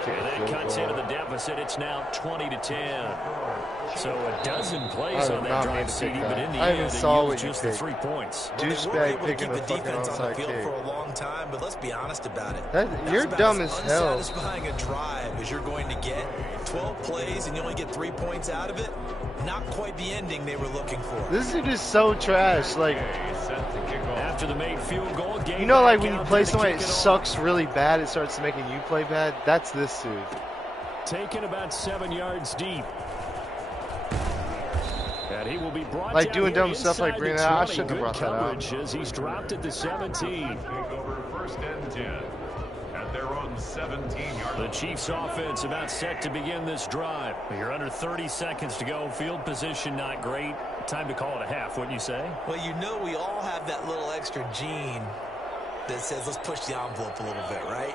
And that cuts into the deficit. It's now 20-10. So a dozen plays on that drive, CD, but in the end, it used just the 3 points. Douchebag picking the fucking defense on the onside field kick. for a long time, but let's be honest about it. You're dumb as hell. Unsatisfying a drive as you're going to get 12 plays and you only get 3 points out of it. Not quite the ending they were looking for. This dude is so trash. Like, After the made field goal, you know, like when you play somebody that sucks really bad, it starts making you play bad. That's this dude. Taken about 7 yards deep. And he will be brought Like down doing dumb here stuff like inside bringing the that out. I 20. shouldn't have Good brought that out. coverage as he's dropped at the 17. Take over 1st and 10 at their own 17-yard The line. Chiefs offense about set to begin this drive. You're under 30 seconds to go. Field position not great. Time to call it a half, wouldn't you say? Well, you know we all have that little extra gene that says let's push the envelope a little bit, right?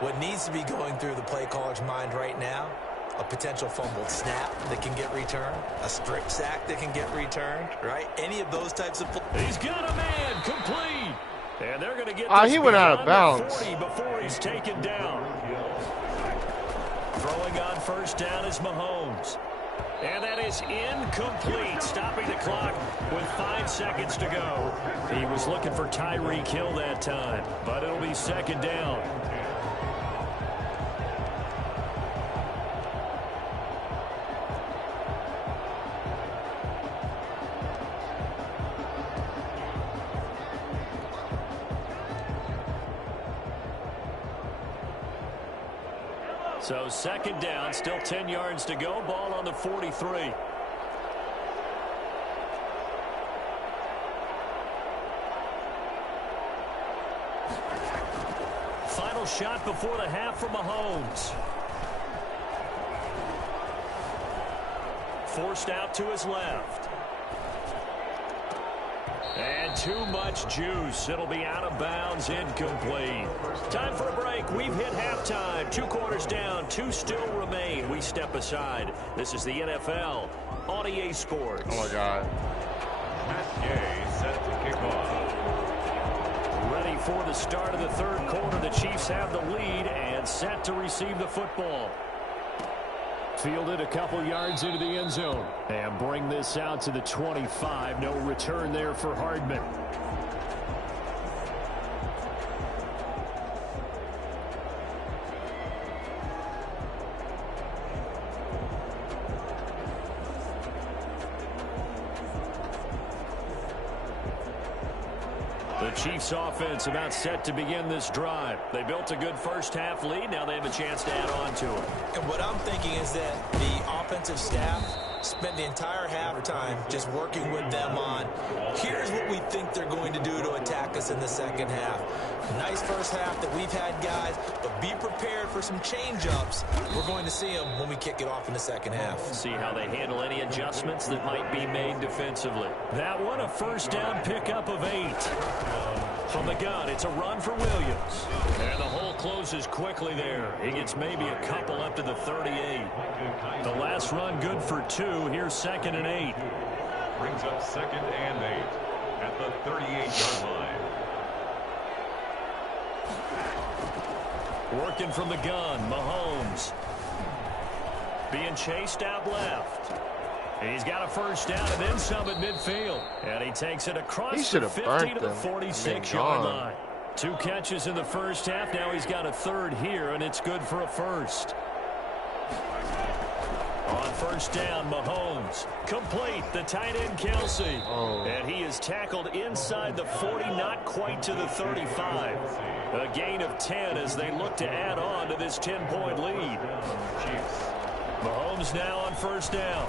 What needs to be going through the play caller's mind right now, a potential fumbled snap that can get returned, a strip sack that can get returned, right? Any of those types of plays. He's got a man complete. And they're going to get He went out of beyond the bounds. 40 before he's taken down. Throwing on first down is Mahomes. And that is incomplete, stopping the clock with 5 seconds to go. He was looking for Tyreek Hill that time, but it'll be 2nd down. So 2nd down, still 10 yards to go. Ball on the 43. Final shot before the half from Mahomes. Forced out to his left. And too much juice. It'll be out of bounds, incomplete. Time for a break. We've hit halftime. 2 quarters down, 2 still remain. We step aside. This is the NFL on EA Sports. Oh, my God. Matt Gay set to kick off. Ready for the start of the 3rd quarter. The Chiefs have the lead and set to receive the football. Fielded a couple yards into the end zone. And bring this out to the 25. No return there for Hardman. The Chiefs offense about set to begin this drive. They built a good first half lead. Now they have a chance to add on to it. And what I'm thinking is that the offensive staff spent the entire halftime just working with them on, here's what we think they're going to do to attack us in the second half. Nice first half that we've had, guys, but be prepared for some change-ups. We're going to see them when we kick it off in the second half. See how they handle any adjustments that might be made defensively. That one, a first down pickup of 8. From the gun, it's a run for Williams. And the hole closes quickly there. He gets maybe a couple up to the 38. The last run good for 2. Here's 2nd and 8. Brings up 2nd and 8 at the 38-yard line. Working from the gun, Mahomes. Being chased out left. He's got a first down and then some at midfield. And he takes it across the 50 to the 46-yard line. 2 catches in the first half. Now he's got a third here, and it's good for a first. On first down, Mahomes. Complete, the tight end, Kelsey. And he is tackled inside the 40, not quite to the 35. A gain of 10 as they look to add on to this 10-point lead. Mahomes now on first down.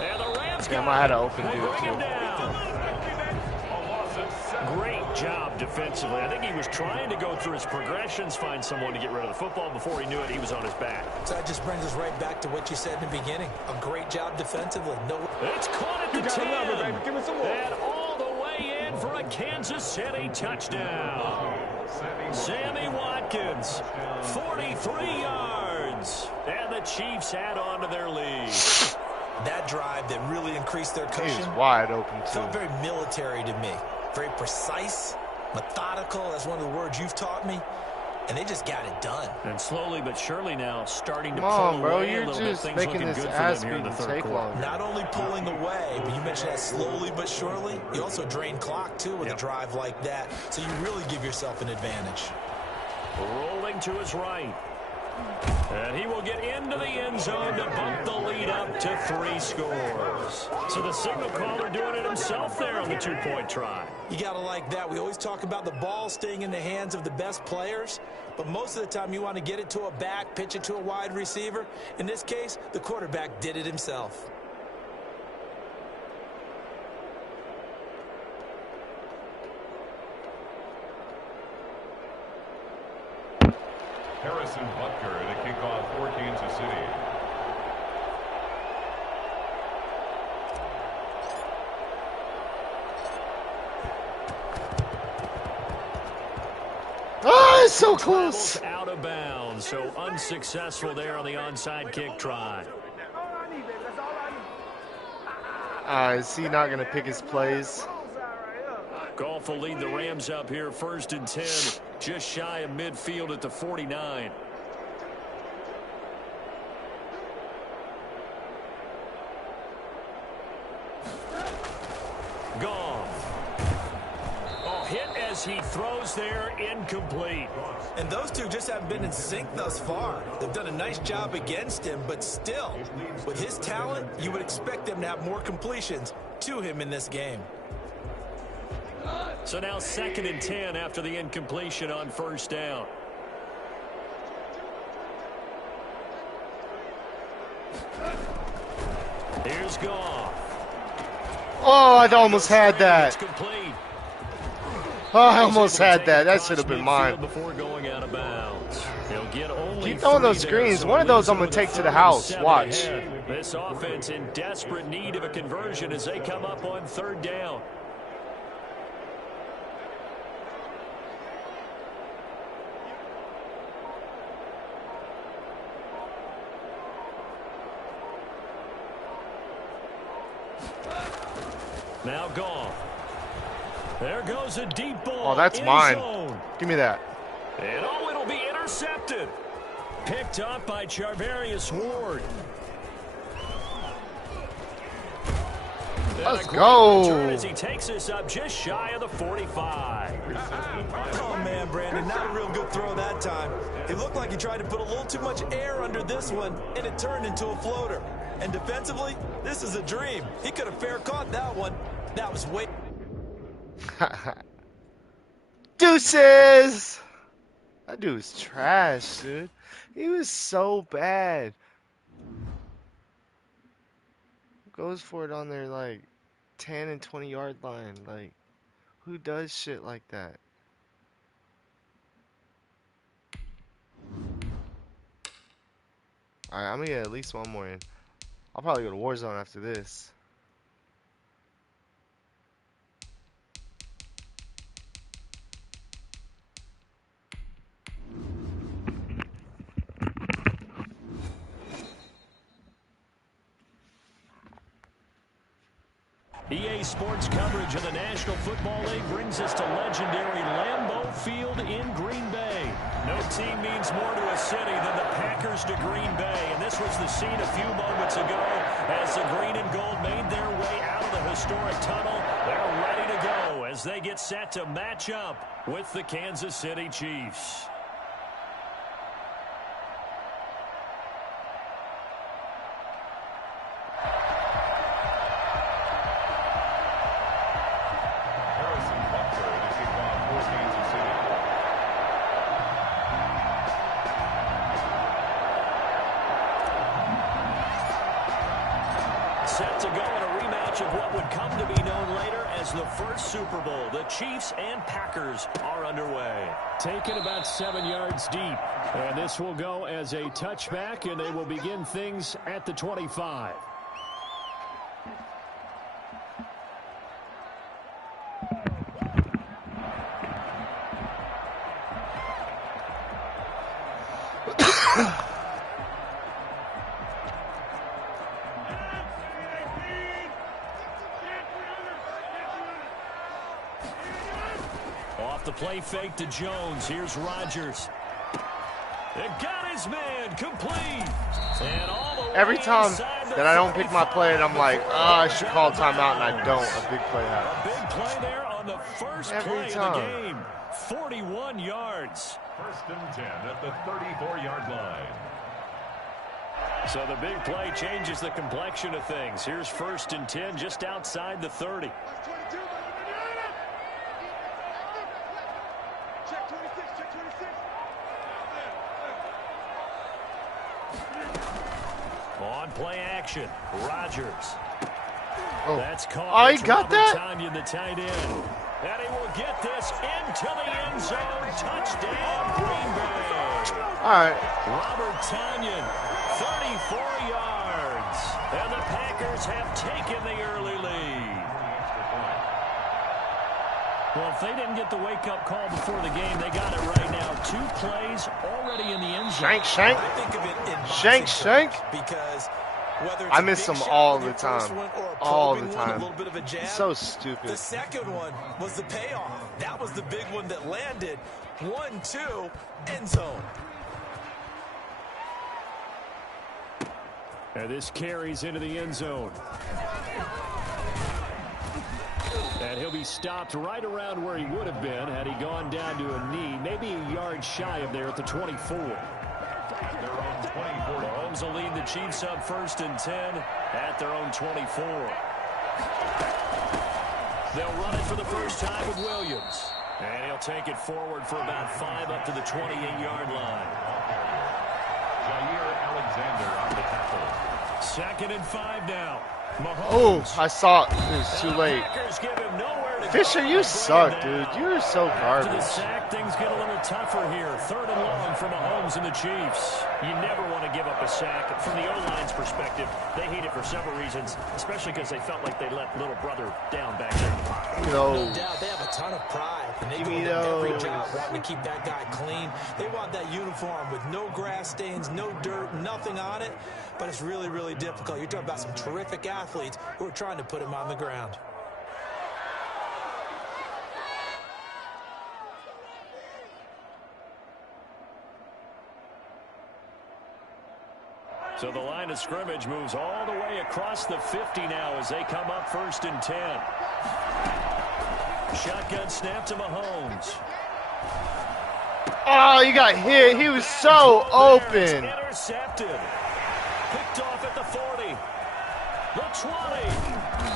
And the Rams Damn, I had to open dude too. Great job defensively. I think he was trying to go through his progressions, find someone to get rid of the football. Before he knew it, he was on his back. So that just brings us right back to what you said in the beginning. A great job defensively. It's caught at the 10. And all the way in for a Kansas City touchdown. Sammy Watkins, 43 yards. And the Chiefs add on to their lead. That drive that really increased their cushion. He's wide open, too. Felt very military to me. Very precise, methodical. That's one of the words you've taught me. And they just got it done. And slowly but surely now starting to pull away a little bit. Things making this ass here in the third quarter. Not only pulling away, but you mentioned that slowly but surely. You also drain clock, too, with a drive like that. So you really give yourself an advantage. Rolling to his right. And he will get into the end zone to bump the lead up to 3 scores. So the signal caller doing it himself there on the 2-point try. You got to like that. We always talk about the ball staying in the hands of the best players, but most of the time you want to get it to a back, pitch it to a wide receiver. In this case, the quarterback did it himself. Harrison Butker to kick off for Kansas City. Oh, it's so close. Out of bounds, so unsuccessful there on the onside kick try. Is he not going to pick his plays? Goff will lead the Rams up here 1st and 10, just shy of midfield at the 49. Goff. Oh, hit as he throws there, incomplete. And those two just haven't been in sync thus far. They've done a nice job against him, but still, with his talent, you would expect them to have more completions to him in this game. So now 2nd and 10 after the incompletion on first down. Here's Goff. Oh, I almost had that. Oh, I almost had that. That should have been mine. Before going out of bounds. Keep throwing those screens. One of those I'm going to take to the house. Watch. This offense in desperate need of a conversion as they come up on 3rd down. Now Goff. There goes a deep ball. Oh, that's mine. Give me that. And it'll be intercepted. Picked up by Charvarius Ward. Let's go. As he takes us up just shy of the 45. Oh, man, Brandon, not a real good throw that time. It looked like he tried to put a little too much air under this one, and it turned into a floater. And defensively, this is a dream. He could have fair caught that one. That was way... Deuces! That dude was trash, dude. He was so bad. Goes for it on their, like, 10 and 20 yard line. Like, who does shit like that? Alright, I'm gonna get at least one more in. I'll probably go to Warzone after this. EA Sports coverage of the National Football League brings us to legendary Lambeau Field in Green Bay. No team means more to a city than the Packers to Green Bay, and this was the scene a few moments ago as the green and gold made their way out of the historic tunnel. They're ready to go as they get set to match up with the Kansas City Chiefs. Set to go in a rematch of what would come to be known later as the first Super Bowl. The Chiefs and Packers are underway. Taken about 7 yards deep. And this will go as a touchback, and they will begin things at the 25. Off the play fake to Jones. Here's Rodgers. It got his man complete. And all the way Every time that I don't pick my play and I'm like, I should call timeout, and I don't, a big play happens. A big play there on the first play of the game. 41 yards. First and 10 at the 34-yard line. So the big play changes the complexion of things. Here's first and 10 just outside the 30. On play action, Rodgers. Oh, That's caught. he got that? Tanyan, the tight end. And he will get this into the end zone. Touchdown, Green Bay. all right. Robert Tanyan, 34 yards. And the Packers have taken the early lead. Well, if they didn't get the wake-up call before the game, they got it right now. 2 plays already in the end zone. Shank. I think of it in Shank. because whether it's I a miss big them shot all with the your first time. one or a All the probing one, a time. little bit of a jab, So stupid. the second one was the payoff. That was the big one that landed. 1-2, end zone. And this carries into the end zone. And he'll be stopped right around where he would have been had he gone down to a knee, maybe a yard shy of there at the 24. Mahomes will lead the Chiefs up first and 10 at their own 24. They'll run it for the first time with Williams. And he'll take it forward for about 5 up to the 28-yard line. Jair Alexander on the tackle. Second and 5 now. Oh, Mahomes. I saw it. It was too late. Packers give him nowhere to Fisher, go. you Bring suck, it dude. down. You're so After the garbage. sack, things get a little tougher here. 3rd and long for Mahomes and the Chiefs. You never want to give up a sack. From the O-line's perspective, they hate it for several reasons, especially because they felt like they let little brother down back there. No No. doubt, they have a ton of pride, and they Give go me into every those. job wanting to keep that guy clean. They want that uniform with no grass stains, no dirt, nothing on it, but it's really, really difficult. You're talking about some terrific athletes who are trying to put him on the ground. So the line of scrimmage moves all the way across the 50 now as they come up 1st and 10. Shotgun snap to Mahomes. Oh, you got hit. He was so open. Intercepted. Picked off at the 40. The 20.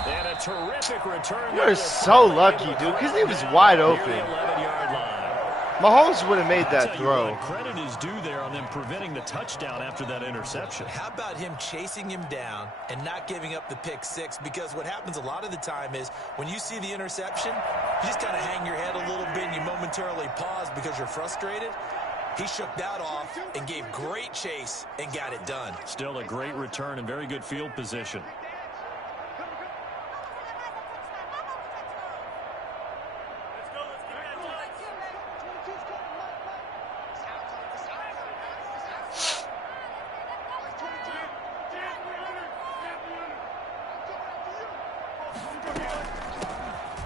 And a terrific return. You're so lucky, dude, because he was wide open. 11-yard line. Mahomes would have made that throw. What, credit is due there on them preventing the touchdown after that interception. How about him chasing him down and not giving up the pick six? Because what happens a lot of the time is when you see the interception, you just kind of hang your head a little bit and you momentarily pause because you're frustrated. He shook that off and gave great chase and got it done. Still a great return and very good field position.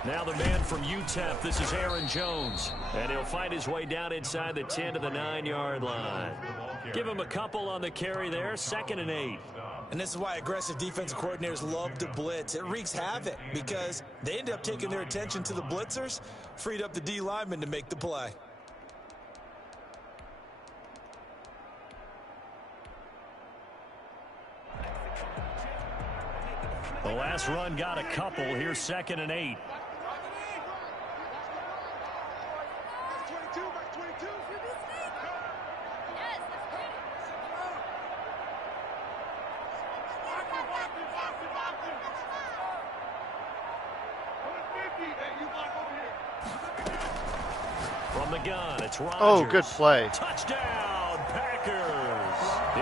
Now the man from UTEP, this is Aaron Jones. And he'll find his way down inside the 10 to the 9-yard line. Give him a couple on the carry there, 2nd and 8. And this is why aggressive defensive coordinators love to blitz. It wreaks havoc because they end up taking their attention to the blitzers, freed up the D lineman to make the play. The last run got a couple. Here's 2nd and 8. From the gun, it's Rodgers. Oh, good play. Touchdown, Packers.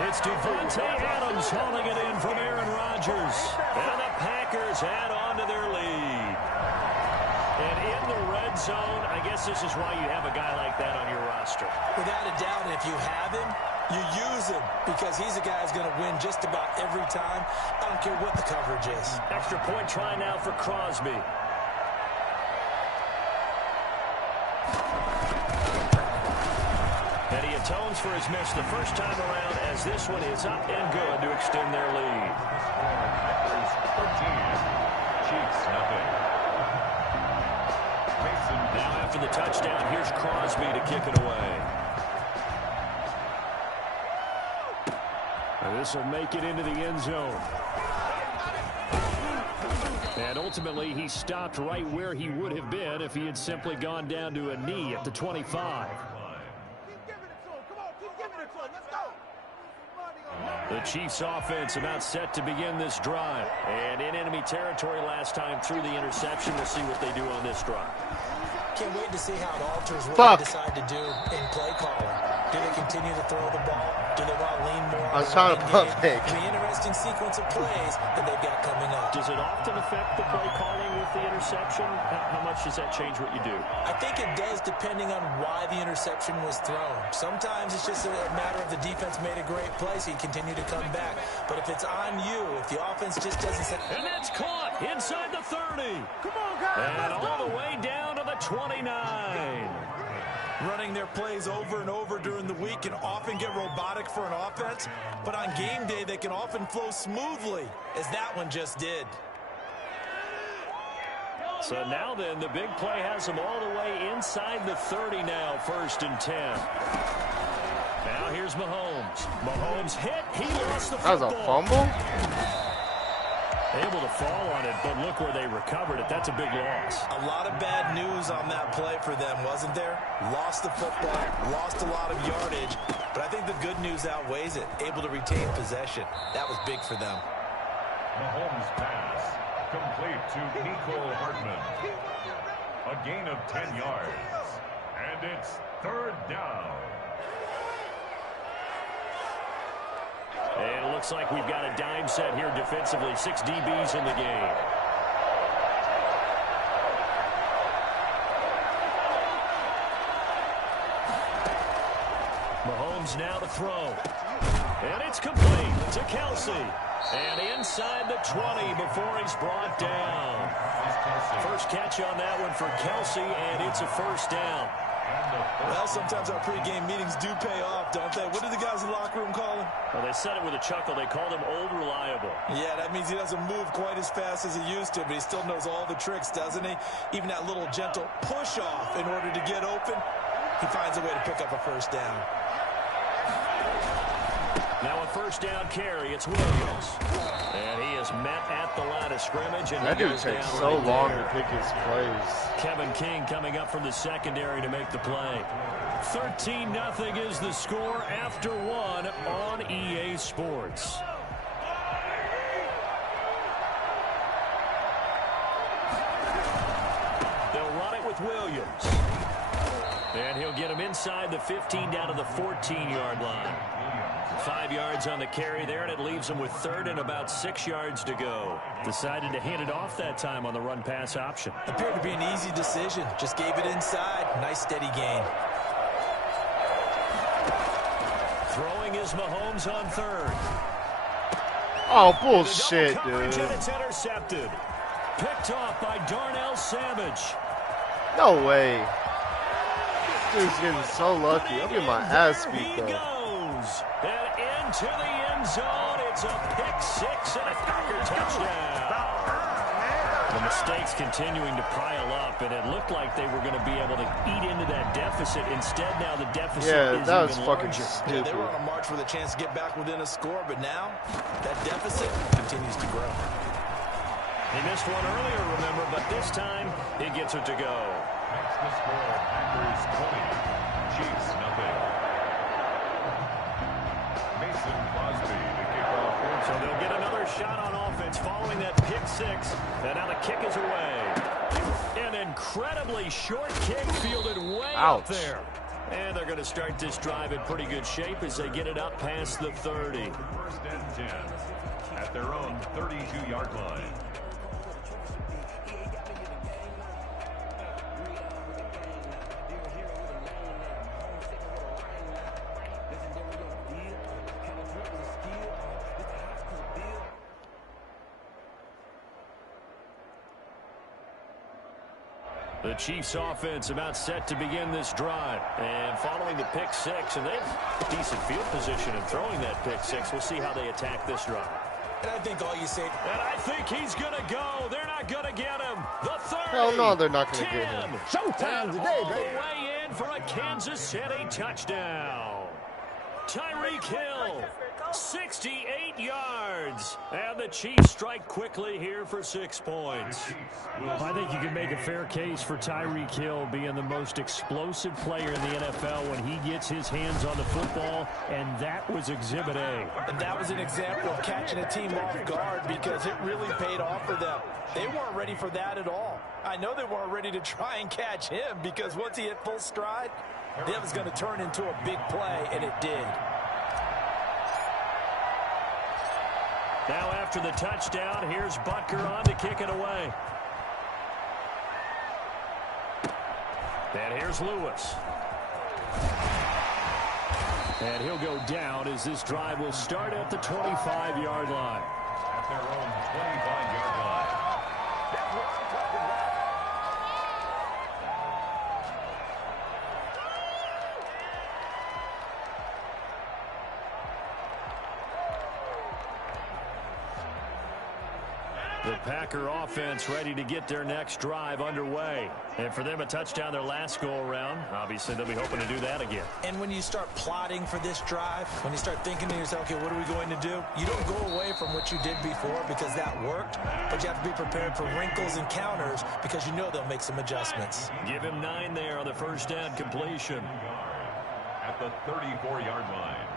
It's Devontae Adams hauling it in from Aaron Rodgers. And the Packers add on to their lead. And in the red zone, I guess this is why you have a guy like that on your roster. Without a doubt, and if you have him, you use him because he's a guy who's going to win just about every time. I don't care what the coverage is. Extra point try now for Crosby. And he atones for his miss the first time around as this one is up and good to extend their lead. Packers 13, Chiefs nothing. Now after the touchdown, here's Crosby to kick it away. And this will make it into the end zone. And ultimately, he stopped right where he would have been if he had simply gone down to a knee at the 25. The Chiefs offense about set to begin this drive. And in enemy territory last time through the interception. We'll see what they do on this drive. Can't wait to see how it alters what they decide to do in play calling. Do they continue to throw the ball? Do they want to lean more on the trying to pump fake. The interesting sequence of plays that they've got coming up. Does it often affect the play calling with the interception? How much does that change what you do? I think it does depending on why the interception was thrown. Sometimes it's just a matter of the defense made a great play, so you continue to come back. But if it's on you, if the offense just doesn't set... And that's caught inside the 30. Come on, guys, and all the way down to the 29. Running their plays over and over during the week can often get robotic for an offense, but on game day they can often flow smoothly, as that one just did. So now then, the big play has them all the way inside the 30 now, 1st and 10. Now here's Mahomes. Mahomes hit. He lost the football. That was a fumble? Able to fall on it, but look where they recovered it. That's a big loss. A lot of bad news on that play for them, wasn't there? Lost the football, lost a lot of yardage, but I think the good news outweighs it. Able to retain possession. That was big for them. Mahomes pass complete to Nico Hartman. A gain of 10 yards. And it's 3rd down. And it looks like we've got a dime set here defensively. 6 DBs in the game. Mahomes now to throw. And it's complete to Kelsey. And inside the 20 before he's brought down. First catch on that one for Kelsey, and it's a 1st down. Well, sometimes our pregame meetings do pay off, don't they? What do the guys in the locker room call him? Well, they said it with a chuckle. They called him Old Reliable. Yeah, that means he doesn't move quite as fast as he used to, but he still knows all the tricks, doesn't he? Even that little gentle push-off in order to get open, he finds a way to pick up a first down. Now a first down carry. It's Williams. And he is met at the line of scrimmage. And that dude takes so long to pick his plays. Kevin King coming up from the secondary to make the play. 13-0 is the score after one on EA Sports. They'll run it with Williams. And he'll get him inside the 15 down to the 14-yard line. 5 yards on the carry there, and it leaves him with third and about 6 yards to go. Decided to hand it off that time on the run-pass option. Appeared to be an easy decision. Just gave it inside. Nice steady gain. Throwing is Mahomes on third. Oh, bullshit, dude. And it's intercepted. Picked off by Darnell Savage. No way. This dude's getting so lucky. I'm getting my ass beat, though. And into the end zone. It's a pick six and a Packer touchdown. The mistakes continuing to pile up, and it looked like they were going to be able to eat into that deficit. Instead, now the deficit is that was even fucking larger. stupid. Yeah, they were on a march with a chance to get back within a score, but now that deficit continues to grow. He missed one earlier, remember, but this time he gets it to go. Makes the score Packers 20, Chiefs nothing. Mason Crosby, the kickoff. So they'll get another shot on offense following that pick six. And now the kick is away. An incredibly short kick fielded way Ouch. up there. And they're going to start this drive in pretty good shape as they get it up past the 30. First and 10 at their own 32-yard line. The Chiefs offense about set to begin this drive. And following the pick six, and they have decent field position in throwing that pick six. We'll see how they attack this drive. And I think all you say... And I think he's going to go. They're not going to get him. The 30. Hell no, they're not going to get him. Showtime today, All baby. the way in for a Kansas City touchdown. Tyreek Hill, 68 yards. And the Chiefs strike quickly here for 6 points. I think you can make a fair case for Tyreek Hill being the most explosive player in the NFL when he gets his hands on the football, and that was Exhibit A. And that was an example of catching a team off guard because it really paid off for them. They weren't ready for that at all. I know they weren't ready to try and catch him because once he hit full stride, that was going to turn into a big play, and it did. Now after the touchdown, here's Butker on to kick it away. And here's Lewis. And he'll go down as this drive will start at the 25-yard line. At their own 25-yard line. The Packer offense ready to get their next drive underway. And for them, a touchdown their last go-around. Obviously, they'll be hoping to do that again. And when you start plotting for this drive, when you start thinking to yourself, okay, what are we going to do? You don't go away from what you did before because that worked, but you have to be prepared for wrinkles and counters because you know they'll make some adjustments. Give him 9 there on the first down completion. At the 34-yard line.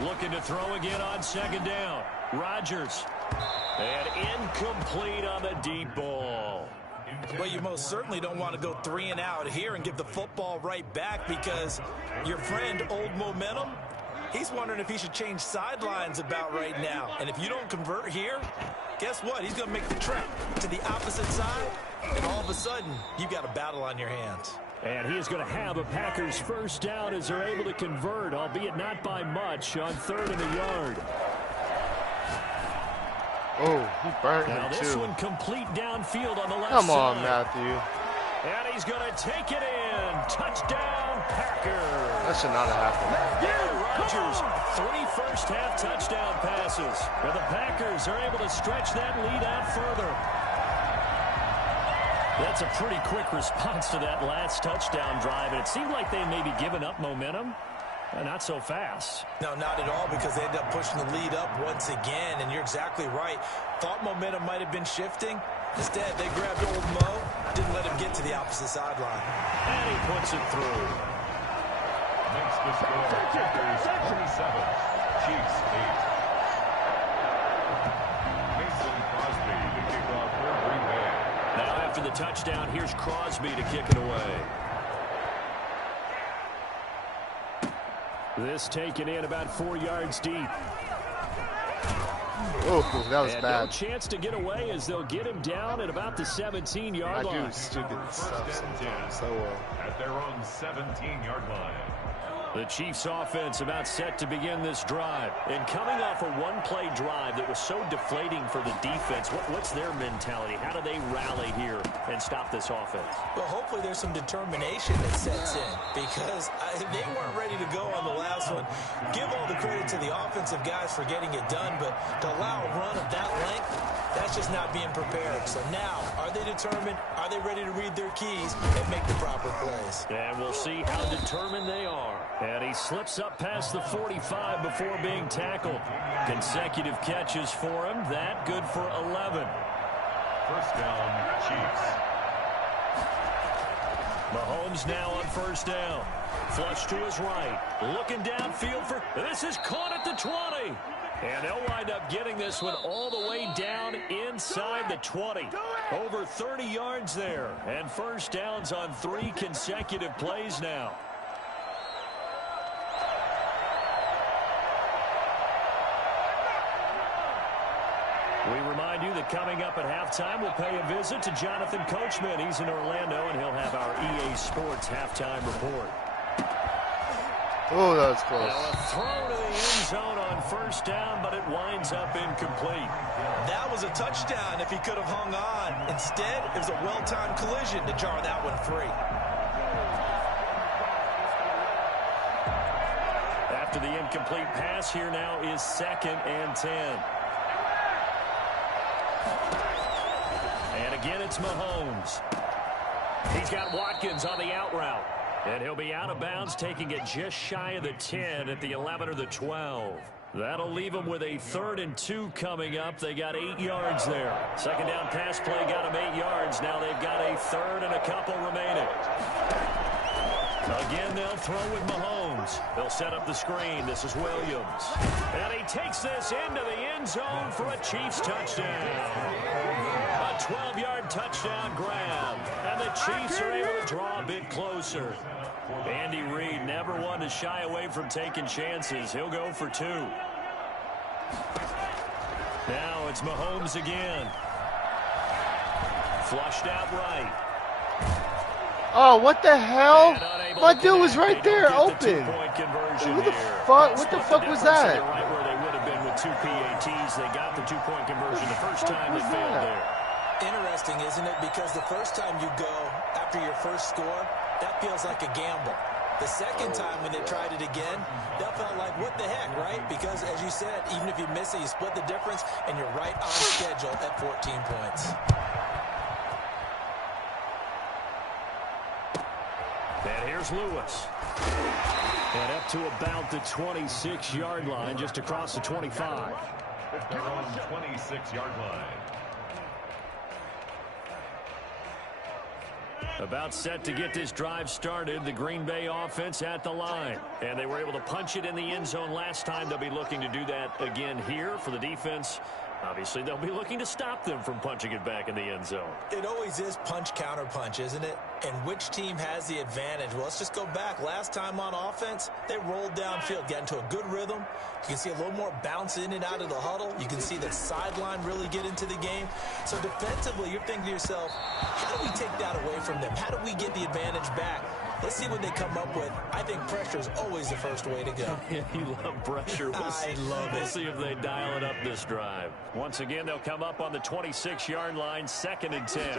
Looking to throw again on second down. Rodgers. And incomplete on the deep ball. Well, you most certainly don't want to go 3 and out here and give the football right back because your friend, Old Momentum, he's wondering if he should change sidelines about right now. And if you don't convert here, guess what? He's going to make the trek to the opposite side, and all of a sudden, you've got a battle on your hands. And he is going to have a Packers first down as they're able to convert, albeit not by much, on 3rd and a yard. Oh, he burnt Now him this too. one complete downfield on the left Come on, side. Matthew. And he's going to take it in. Touchdown, Packers. That should not have happened. Aaron Rodgers, 3 first-half touchdown passes. And the Packers are able to stretch that lead out further. That's a pretty quick response to that last touchdown drive, and it seemed like they may be giving up momentum. Not so fast. No, not at all, because they ended up pushing the lead up once again, and you're exactly right. Thought momentum might have been shifting. Instead, they grabbed old Mo, didn't let him get to the opposite sideline. And he puts it through. Makes the score. Packers 27, Chiefs 8. Mason Crosby to kick off for Green Bay. Now after the touchdown, here's Crosby to kick it away. This taken in about 4 yards deep. Oh, that was and bad. No chance to get away as they'll get him down at about the 17-yard line. I do stupid stuff sometimes so well. At their own 17-yard line. The Chiefs offense about set to begin this drive. And coming off a one-play drive that was so deflating for the defense, what's their mentality? How do they rally here and stop this offense? Well, hopefully there's some determination that sets in, because they weren't ready to go on the last one. Give all the credit to the offensive guys for getting it done, but to allow a run of that length, that's just not being prepared. So now, are they determined? Are they ready to read their keys and make the proper plays? And we'll see how determined they are. And he slips up past the 45 before being tackled. Consecutive catches for him. That good for 11. First down, Chiefs. Mahomes now on first down. Flush to his right. Looking downfield for... This is caught at the 20. And they'll wind up getting this one all the way down inside the 20. Over 30 yards there. And first downs on 3 consecutive plays now. We remind you that coming up at halftime, we'll pay a visit to Jonathan Coachman. He's in Orlando, and he'll have our EA Sports halftime report. Oh, that was close. Now a throw to the end zone on first down, but it winds up incomplete. That was a touchdown if he could have hung on. Instead, it was a well-timed collision to jar that one free. After the incomplete pass, here now is 2nd and 10. And again, it's Mahomes. He's got Watkins on the out route. And he'll be out of bounds, taking it just shy of the 10 at the 11 or the 12. That'll leave them with a 3rd and 2 coming up. They got 8 yards there. Second down pass play got them 8 yards. Now they've got a 3rd and a couple remaining. Again, they'll throw with Mahomes. They'll set up the screen. This is Williams. And he takes this into the end zone for a Chiefs touchdown. A 12-yard touchdown grab. And the Chiefs are able to draw a bit closer. Andy Reid never one to shy away from taking chances. He'll go for 2. Now it's Mahomes again. Flushed out right. Oh, what the hell? My dude was right there, open. Dude, who the fuck? What the fuck was that? Right where they would have been with 2 PATs. They got the 2-point conversion the first time they failed there. Interesting, isn't it? Because the first time you go after your first score, that feels like a gamble. The second time when they tried it again, that felt like, what the heck, right? Because, as you said, even if you miss it, you split the difference, and you're right on schedule at 14 points. And here's Lewis. And up to about the 26-yard line, just across the 25. At their own 26-yard line. About set to get this drive started. The Green Bay offense at the line. And they were able to punch it in the end zone last time. They'll be looking to do that again here for the defense. Obviously, they'll be looking to stop them from punching it back in the end zone. It always is punch, counter punch, isn't it? And which team has the advantage? Well, let's just go back. Last time on offense, they rolled downfield, got into a good rhythm. You can see a little more bounce in and out of the huddle. You can see the sideline really get into the game. So defensively, you're thinking to yourself, how do we take that away from them? How do we get the advantage back? Let's see what they come up with. I think pressure is always the first way to go. You love pressure. I love it. We'll see if they dial it up this drive. Once again, they'll come up on the 26-yard line, 2nd and 10.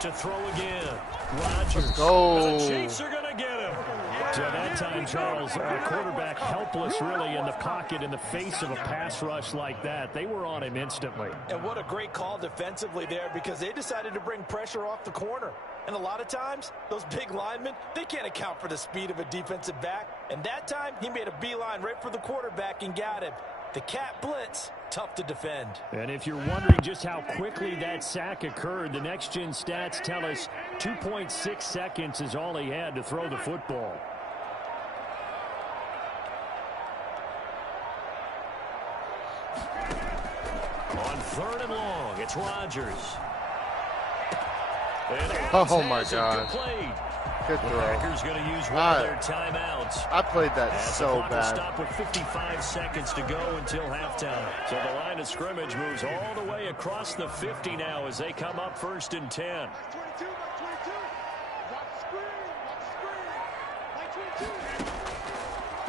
To throw again. Rodgers. Let's go. The Chiefs are going to get him. So that time, Charles, a quarterback helpless really in the pocket in the face of a pass rush like that. They were on him instantly. And what a great call defensively there, because they decided to bring pressure off the corner. And a lot of times, those big linemen, they can't account for the speed of a defensive back. And that time, he made a beeline right for the quarterback and got him. The cat blitz, tough to defend. And if you're wondering just how quickly that sack occurred, the next-gen stats tell us 2.6 seconds is all he had to throw the football. On 3rd and long, it's Rodgers. Oh my God. Good throw. Packers going to use one of their timeouts. I played that As so the clock will bad. stop with 55 seconds to go until halftime. So the line of scrimmage moves all the way across the 50 now as they come up 1st and 10.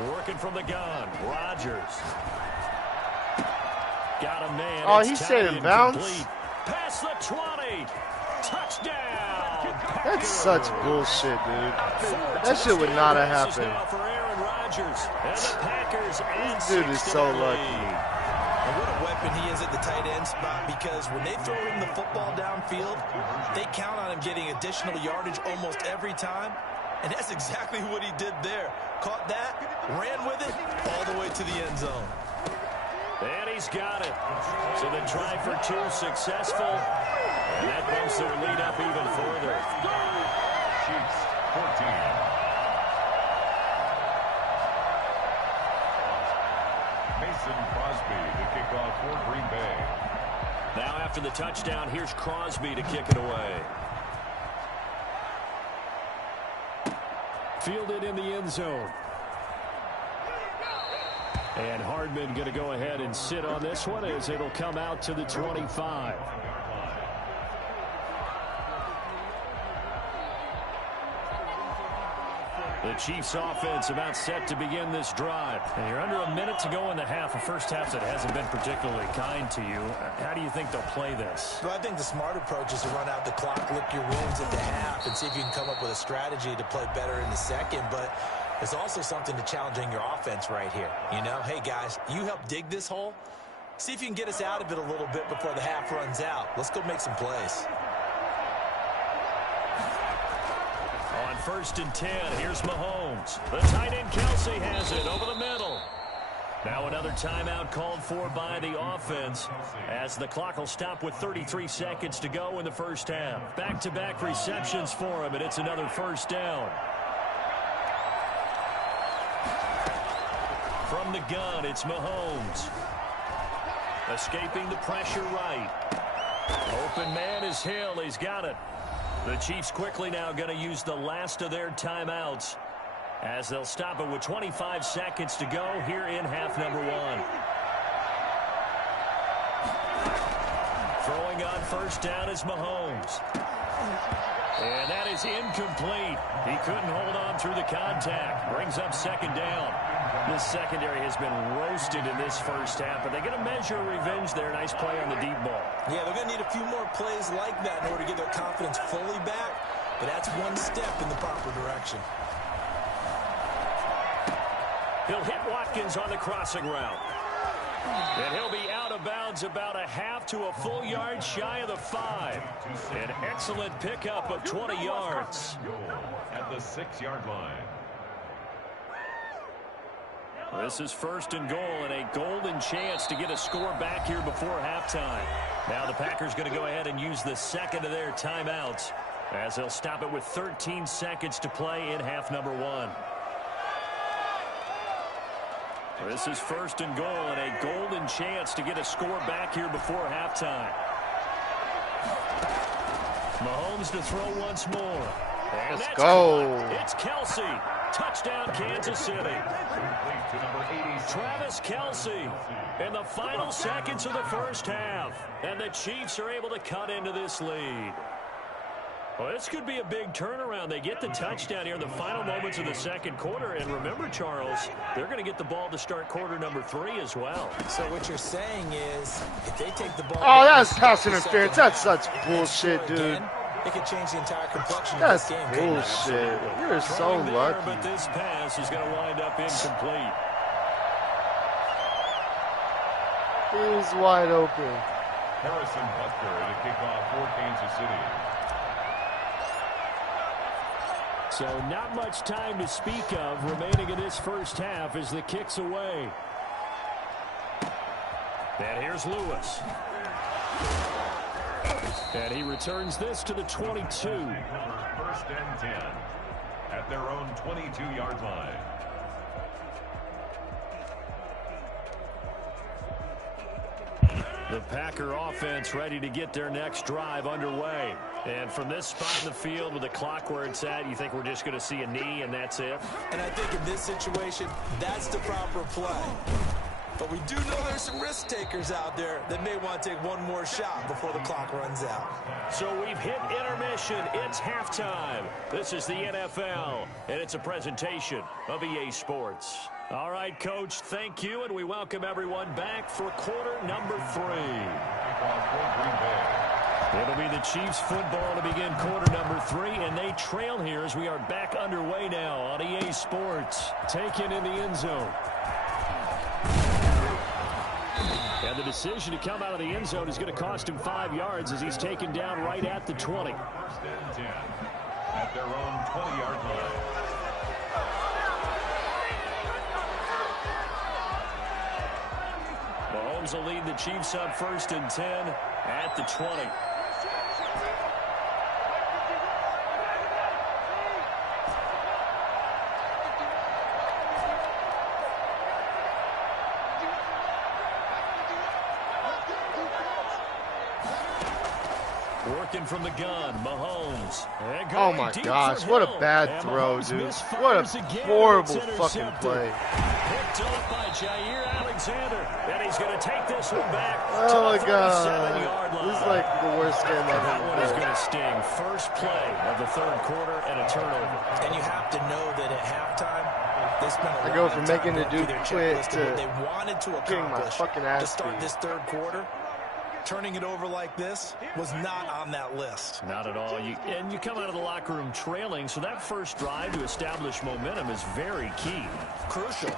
Working from the gun, Rodgers. Got him, man. Oh, It's he tight said and bounce. complete. Past the 20. Touchdown. That's such bullshit, dude. That shit would not have happened. Now for Aaron Rodgers. And the Packers add This dude is 6 to so their lucky. lead. And what a weapon he is at the tight end spot, because when they throw him the football downfield, they count on him getting additional yardage almost every time. And that's exactly what he did there. Caught that, ran with it, all the way to the end zone. And he's got it. So the try for 2 successful. And that bumps their lead up even further. Chiefs 14. Mason Crosby to kick off for Green Bay. Now after the touchdown, here's Crosby to kick it away. Fielded in the end zone. And Hardman going to go ahead and sit on this one as it'll come out to the 25. The Chiefs offense about set to begin this drive. And you're under a minute to go in the half, a first half that hasn't been particularly kind to you. How do you think they'll play this? Well, I think the smart approach is to run out the clock, lick your wounds at the half, and see if you can come up with a strategy to play better in the second. But there's also something to challenging your offense right here. You know, hey, guys, you help dig this hole. See if you can get us out of it a little bit before the half runs out. Let's go make some plays. On 1st and 10, here's Mahomes. The tight end Kelsey has it over the middle. Now another timeout called for by the offense as the clock will stop with 33 seconds to go in the first half. Back-to-back receptions for him, and it's another first down. From the gun, it's Mahomes. Escaping the pressure right. Open man is Hill. He's got it. The Chiefs quickly now going to use the last of their timeouts as they'll stop it with 25 seconds to go here in half number 1. Throwing on first down is Mahomes. And that is incomplete. He couldn't hold on through the contact. Brings up 2nd down. This secondary has been roasted in this first half, but they're going to measure revenge there. Nice play on the deep ball. Yeah, they're going to need a few more plays like that in order to get their confidence fully back, but that's one step in the proper direction. He'll hit Watkins on the crossing route. And he'll be out of bounds about a half to a full yard shy of the 5. An excellent pickup of 20 yards. At the 6-yard line. This is 1st and goal and a golden chance to get a score back here before halftime. Now the Packers going to go ahead and use the second of their timeouts as they'll stop it with 13 seconds to play in half number 1. This is 1st and goal and a golden chance to get a score back here before halftime. Mahomes to throw once more. And Let's that's go. caught. It's Kelsey. Touchdown, Kansas City. To number 87. Travis Kelsey in the final seconds of the first half. And the Chiefs are able to cut into this lead. Well, this could be a big turnaround. They get the touchdown here in the final moments of the second quarter. And remember, Charles, they're going to get the ball to start quarter number 3 as well. So what you're saying is if they take the ball... Oh, that's pass interference. That's such bullshit, dude. Again, it could change the entire complexion that's of this game. bullshit. You're so lucky. But this pass is going to wind up incomplete. He's wide open. Harrison Butker to kick off for Kansas City. So not much time to speak of remaining in this first half as the kick's away. And here's Lewis. And he returns this to the 22. 1st and 10 at their own 22-yard line. The Packer offense ready to get their next drive underway. And from this spot in the field with the clock where it's at, you think we're just going to see a knee and that's it? And I think in this situation, that's the proper play. But we do know there's some risk takers out there that may want to take one more shot before the clock runs out. So we've hit intermission. It's halftime. This is the NFL, and it's a presentation of EA Sports. All right, Coach, thank you, and we welcome everyone back for quarter number 3. It'll be the Chiefs football to begin quarter number 3, and they trail here as we are back underway now on EA Sports. Taken in the end zone. And the decision to come out of the end zone is going to cost him 5 yards as he's taken down right at the 20. 1st and 10 at their own 20-yard line. Mahomes will lead the Chiefs up 1st and 10 at the 20. Working from the gun, Mahomes. Oh my gosh, what a bad throw, dude. What a horrible fucking play. Picked off by Jair Alexander, and he's going to take this one back. Oh my god, this is like the worst game I've That one ever is played. going to sting. First play of the third quarter and a turnover. And you have to know that at halftime, they spent a I go lot from of time making the going through dude their quit checklist to of what they wanted to getting my accomplish fucking to ass start beat. this third quarter. Turning it over like this was not on that list. Not at all. And you come out of the locker room trailing, so that first drive to establish momentum is very key. Crucial.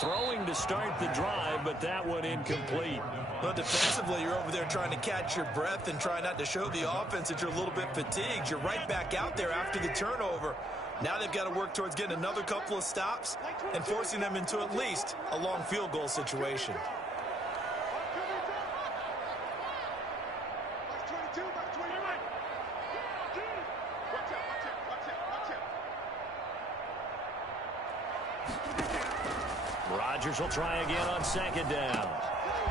Throwing to start the drive, but that one incomplete. But defensively, you're over there trying to catch your breath and try not to show the offense that you're a little bit fatigued. You're right back out there after the turnover. Now they've got to work towards getting another couple of stops and forcing them into at least a long field goal situation. Rodgers will try again on second down.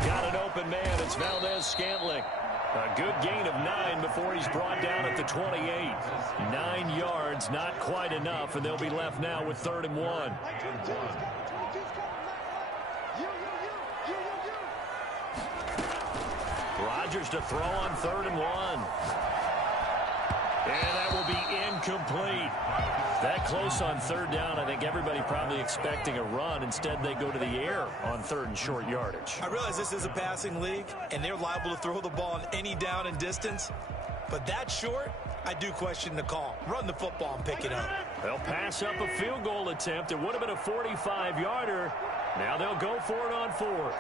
Got an open man. It's Valdez-Scantling. A good gain of 9 before he's brought down at the 28. 9 yards, not quite enough, and they'll be left now with 3rd and 1. Rodgers to throw on 3rd and 1. And that will be incomplete. That close on 3rd down, I think everybody probably expecting a run. Instead, they go to the air on 3rd and short yardage. I realize this is a passing league, and they're liable to throw the ball on any down and distance. But that short, I do question the call. Run the football and pick it up. They'll pass up a field goal attempt. It would have been a 45-yarder. Now they'll go for it on 4th.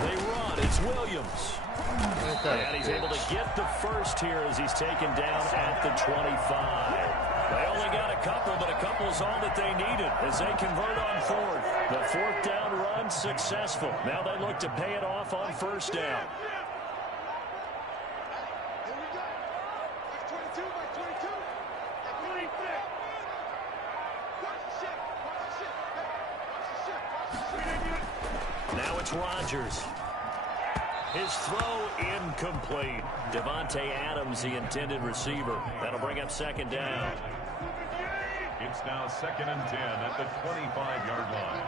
They run. It's Williams. And he's able to get the first here as he's taken down at the 25. They only got a couple, but a couple is all that they needed as they convert on 4th. The 4th down run successful. Now they look to pay it off on 1st down. Now it's Rodgers. His throw incomplete. Devontae Adams, the intended receiver. That'll bring up 2nd down. It's now 2nd and 10 at the 25-yard line.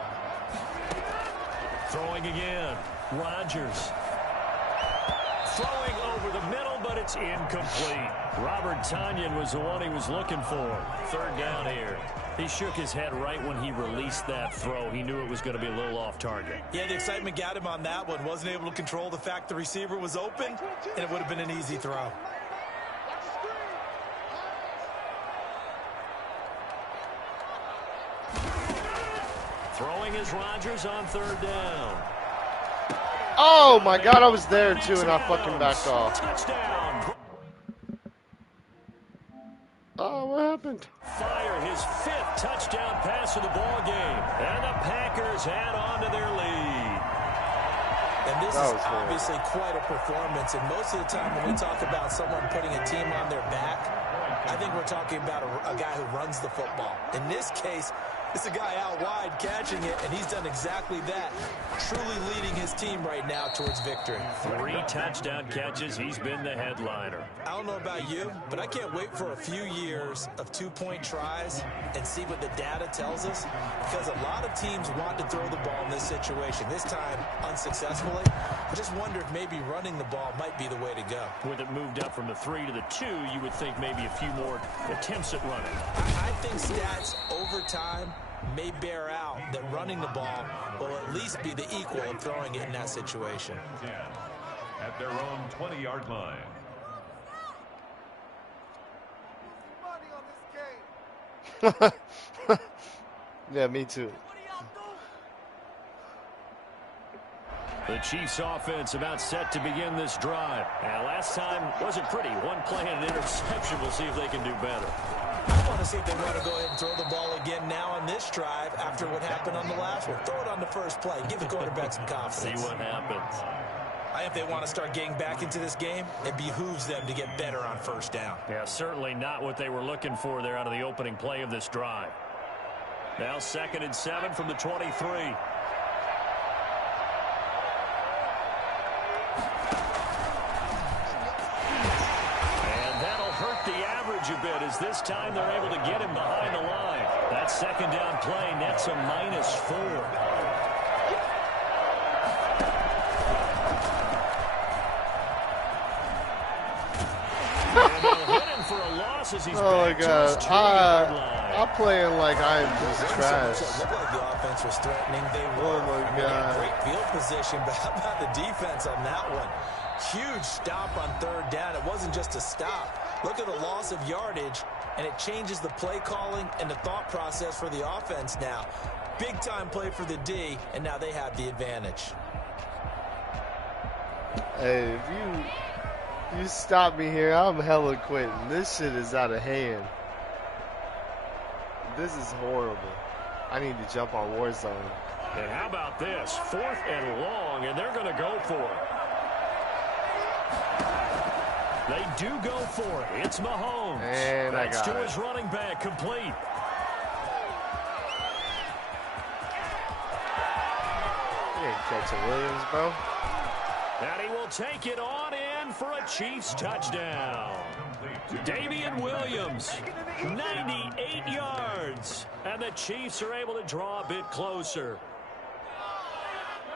Throwing again. Rodgers. Throwing over the middle, but it's incomplete. Robert Tonyan was the one he was looking for. 3rd down here. He shook his head right when he released that throw. He knew it was going to be a little off target. Yeah, the excitement got him on that one. Wasn't able to control the fact the receiver was open, and it would have been an easy throw. Throwing is Rodgers on 3rd down. Oh my God, I was there too, and I fucking backed off. Touchdown. Oh, what happened? Fire his 5th touchdown pass of the ball game, and the Packers add on to their lead. And this is obviously quite a performance. And most of the time when we talk about someone putting a team on their back, I think we're talking about a guy who runs the football. In this case, it's a guy out wide catching it, and he's done exactly that, truly leading his team right now towards victory. 3 touchdown catches. He's been the headliner. I don't know about you, but I can't wait for a few years of 2-point tries and see what the data tells us, because a lot of teams want to throw the ball in this situation, this time unsuccessfully. I just wonder if maybe running the ball might be the way to go. With it moved up from the 3 to the 2, you would think maybe a few more attempts at running. I think stats over time may bear out that running the ball will at least be the equal of throwing it in that situation. At their own 20-yard line. Yeah, me too. The Chiefs offense about set to begin this drive. And last time wasn't pretty. One play and an interception. We'll see if they can do better. I want to see if they want to go ahead and throw the ball again now on this drive after what happened on the last one. Throw it on the first play. Give the quarterback some confidence. See what happens. I think they want to start getting back into this game. It behooves them to get better on 1st down. Yeah, certainly not what they were looking for there out of the opening play of this drive. Now 2nd and 7 from the 23. A bit as this time they're able to get him behind the line. That 2nd down play nets a -4. And they'll hit him for a loss as he's back to his 2-yard line. I'm playing like I'm just trash. It looked like the offense was threatening. They were. They had great field position, but how about the defense on that one? Huge stop on 3rd down. It wasn't just a stop. Look at the loss of yardage, and it changes the play calling and the thought process for the offense now. Big-time play for the D, and now they have the advantage. Hey, if you stop me here, I'm hella quitting. This shit is out of hand. This is horrible. I need to jump on Warzone. And how about this? 4th and long, and they're going to go for it. They do go for it. It's Mahomes. And that's to his running back, complete. You ain't catching Williams, bro. And he will take it on in for a Chiefs touchdown. Damian Williams, 98 yards. And the Chiefs are able to draw a bit closer.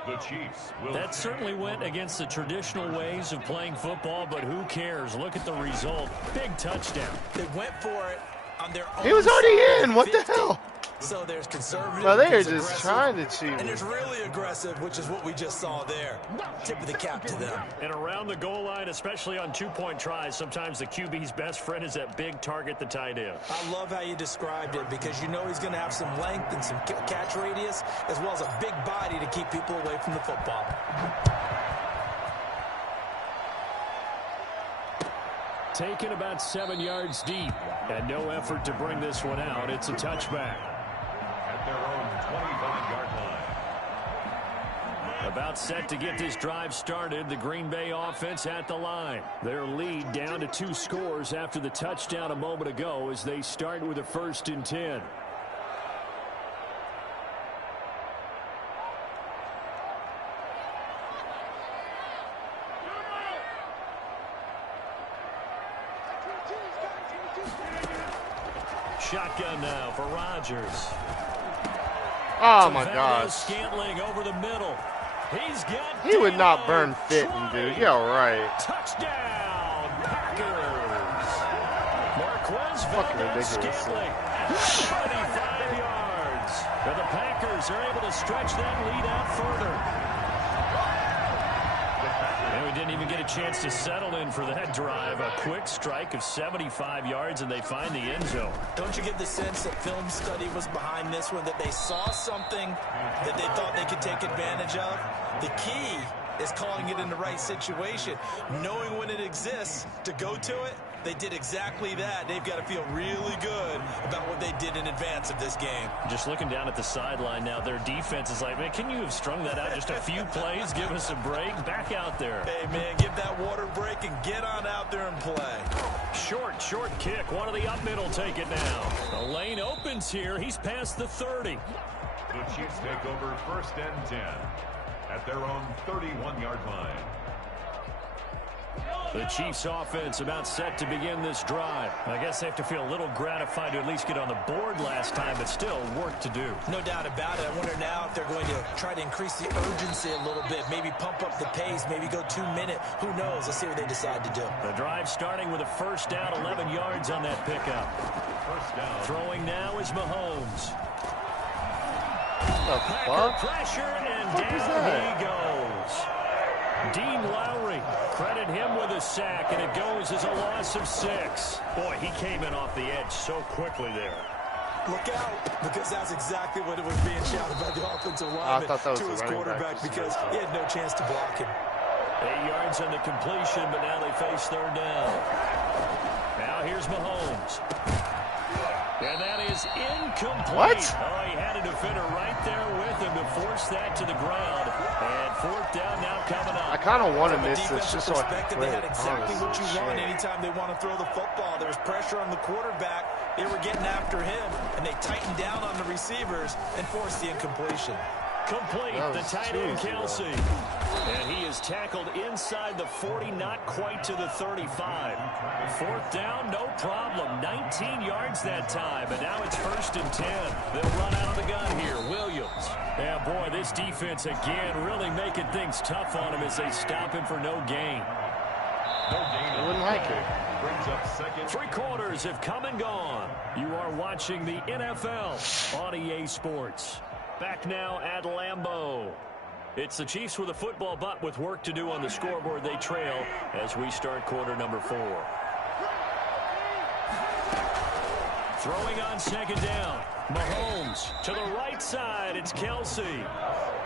The Chiefs will. That certainly went against the traditional ways of playing football, but who cares? Look at the result. Big touchdown. They went for it on their own. He was already in. What the hell? So there's conservative. No, they are just trying to cheat. And it's really aggressive, which is what we just saw there. Tip of the cap to them. And around the goal line, especially on 2-point tries, sometimes the QB's best friend is that big target, the tight end. I love how you described it because you know he's going to have some length and some catch radius as well as a big body to keep people away from the football. Taken about 7 yards deep and no effort to bring this one out. It's a touchback. At their own 25-yard line. About set to get this drive started. The Green Bay offense at the line. Their lead down to 2 scores after the touchdown a moment ago as they start with a 1st and 10. Shotgun now for Rodgers. Oh my gosh. Scantling over the middle. He's got He would not burn Fitton, dude. Yeah, right. Touchdown, Packers. Marquez fucking ridiculous. Scantling, 25 yards. And the Packers are able to stretch that lead out further. And we didn't even get a chance to settle in for that drive. A quick strike of 75 yards, and they find the end zone. Don't you get the sense that film study was behind this one, that they saw something that they thought they could take advantage of? The key is calling it in the right situation, knowing when it exists to go to it. They did exactly that. They've got to feel really good about what they did in advance of this game. Just looking down at the sideline now, their defense is like, man, can you have strung that out just a few plays? Give us a break. Back out there. Hey, man, give that water break and get on out there and play. Short kick. One of the up middle take it now. The lane opens here. He's past the 30. The Chiefs take over 1st and 10 at their own 31-yard line. The Chiefs offense about set to begin this drive. I guess they have to feel a little gratified to at least get on the board last time, but still work to do. No doubt about it. I wonder now if they're going to try to increase the urgency a little bit, maybe pump up the pace, maybe go 2 minute. Who knows? Let's see what they decide to do. The drive starting with a 1st down, 11 yards on that pickup. 1st down. Throwing now is Mahomes. What the fuck? Pressure, and What is down that? he goes. Dean Lowry, credit him with a sack, and it goes as a loss of 6. Boy, he came in off the edge so quickly there. Look out, because that's exactly what it was being shouted by the offensive lineman was to the his running quarterback, back. because he had no chance to block him. 8 yards on the completion, but now they face 3rd down. Now here's Mahomes. And that is incomplete. What? Oh, he had a defender right there with him to force that to the ground. And 4th down now coming up. I kind of want to From a miss this defensive just so I can perspective, play they had it. exactly what you want Shit. anytime they want to throw the football. There was pressure on the quarterback. They were getting after him, and they tightened down on the receivers and forced the incompletion. Complete, That the was tight too end easy, Kelsey. And he is tackled inside the 40, not quite to the 35. 4th down, no problem. 19 yards that time, and now it's 1st and 10. They'll run out of the gun here. Williams. Yeah, boy, this defense again really making things tough on him as they stop him for no gain. No gain. I wouldn't like it. Brings up 2nd. 3 quarters have come and gone. You are watching the NFL on EA Sports. Back now at Lambeau. It's the Chiefs with a football, but with work to do on the scoreboard. They trail as we start quarter number 4. Throwing on 2nd down. Mahomes to the right side. It's Kelsey.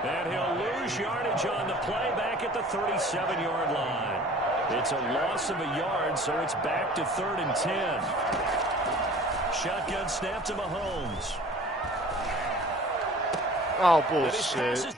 And he'll lose yardage on the play back at the 37-yard line. It's a loss of a yard, so it's back to 3rd and 10. Shotgun snap to Mahomes. Oh, bullshit.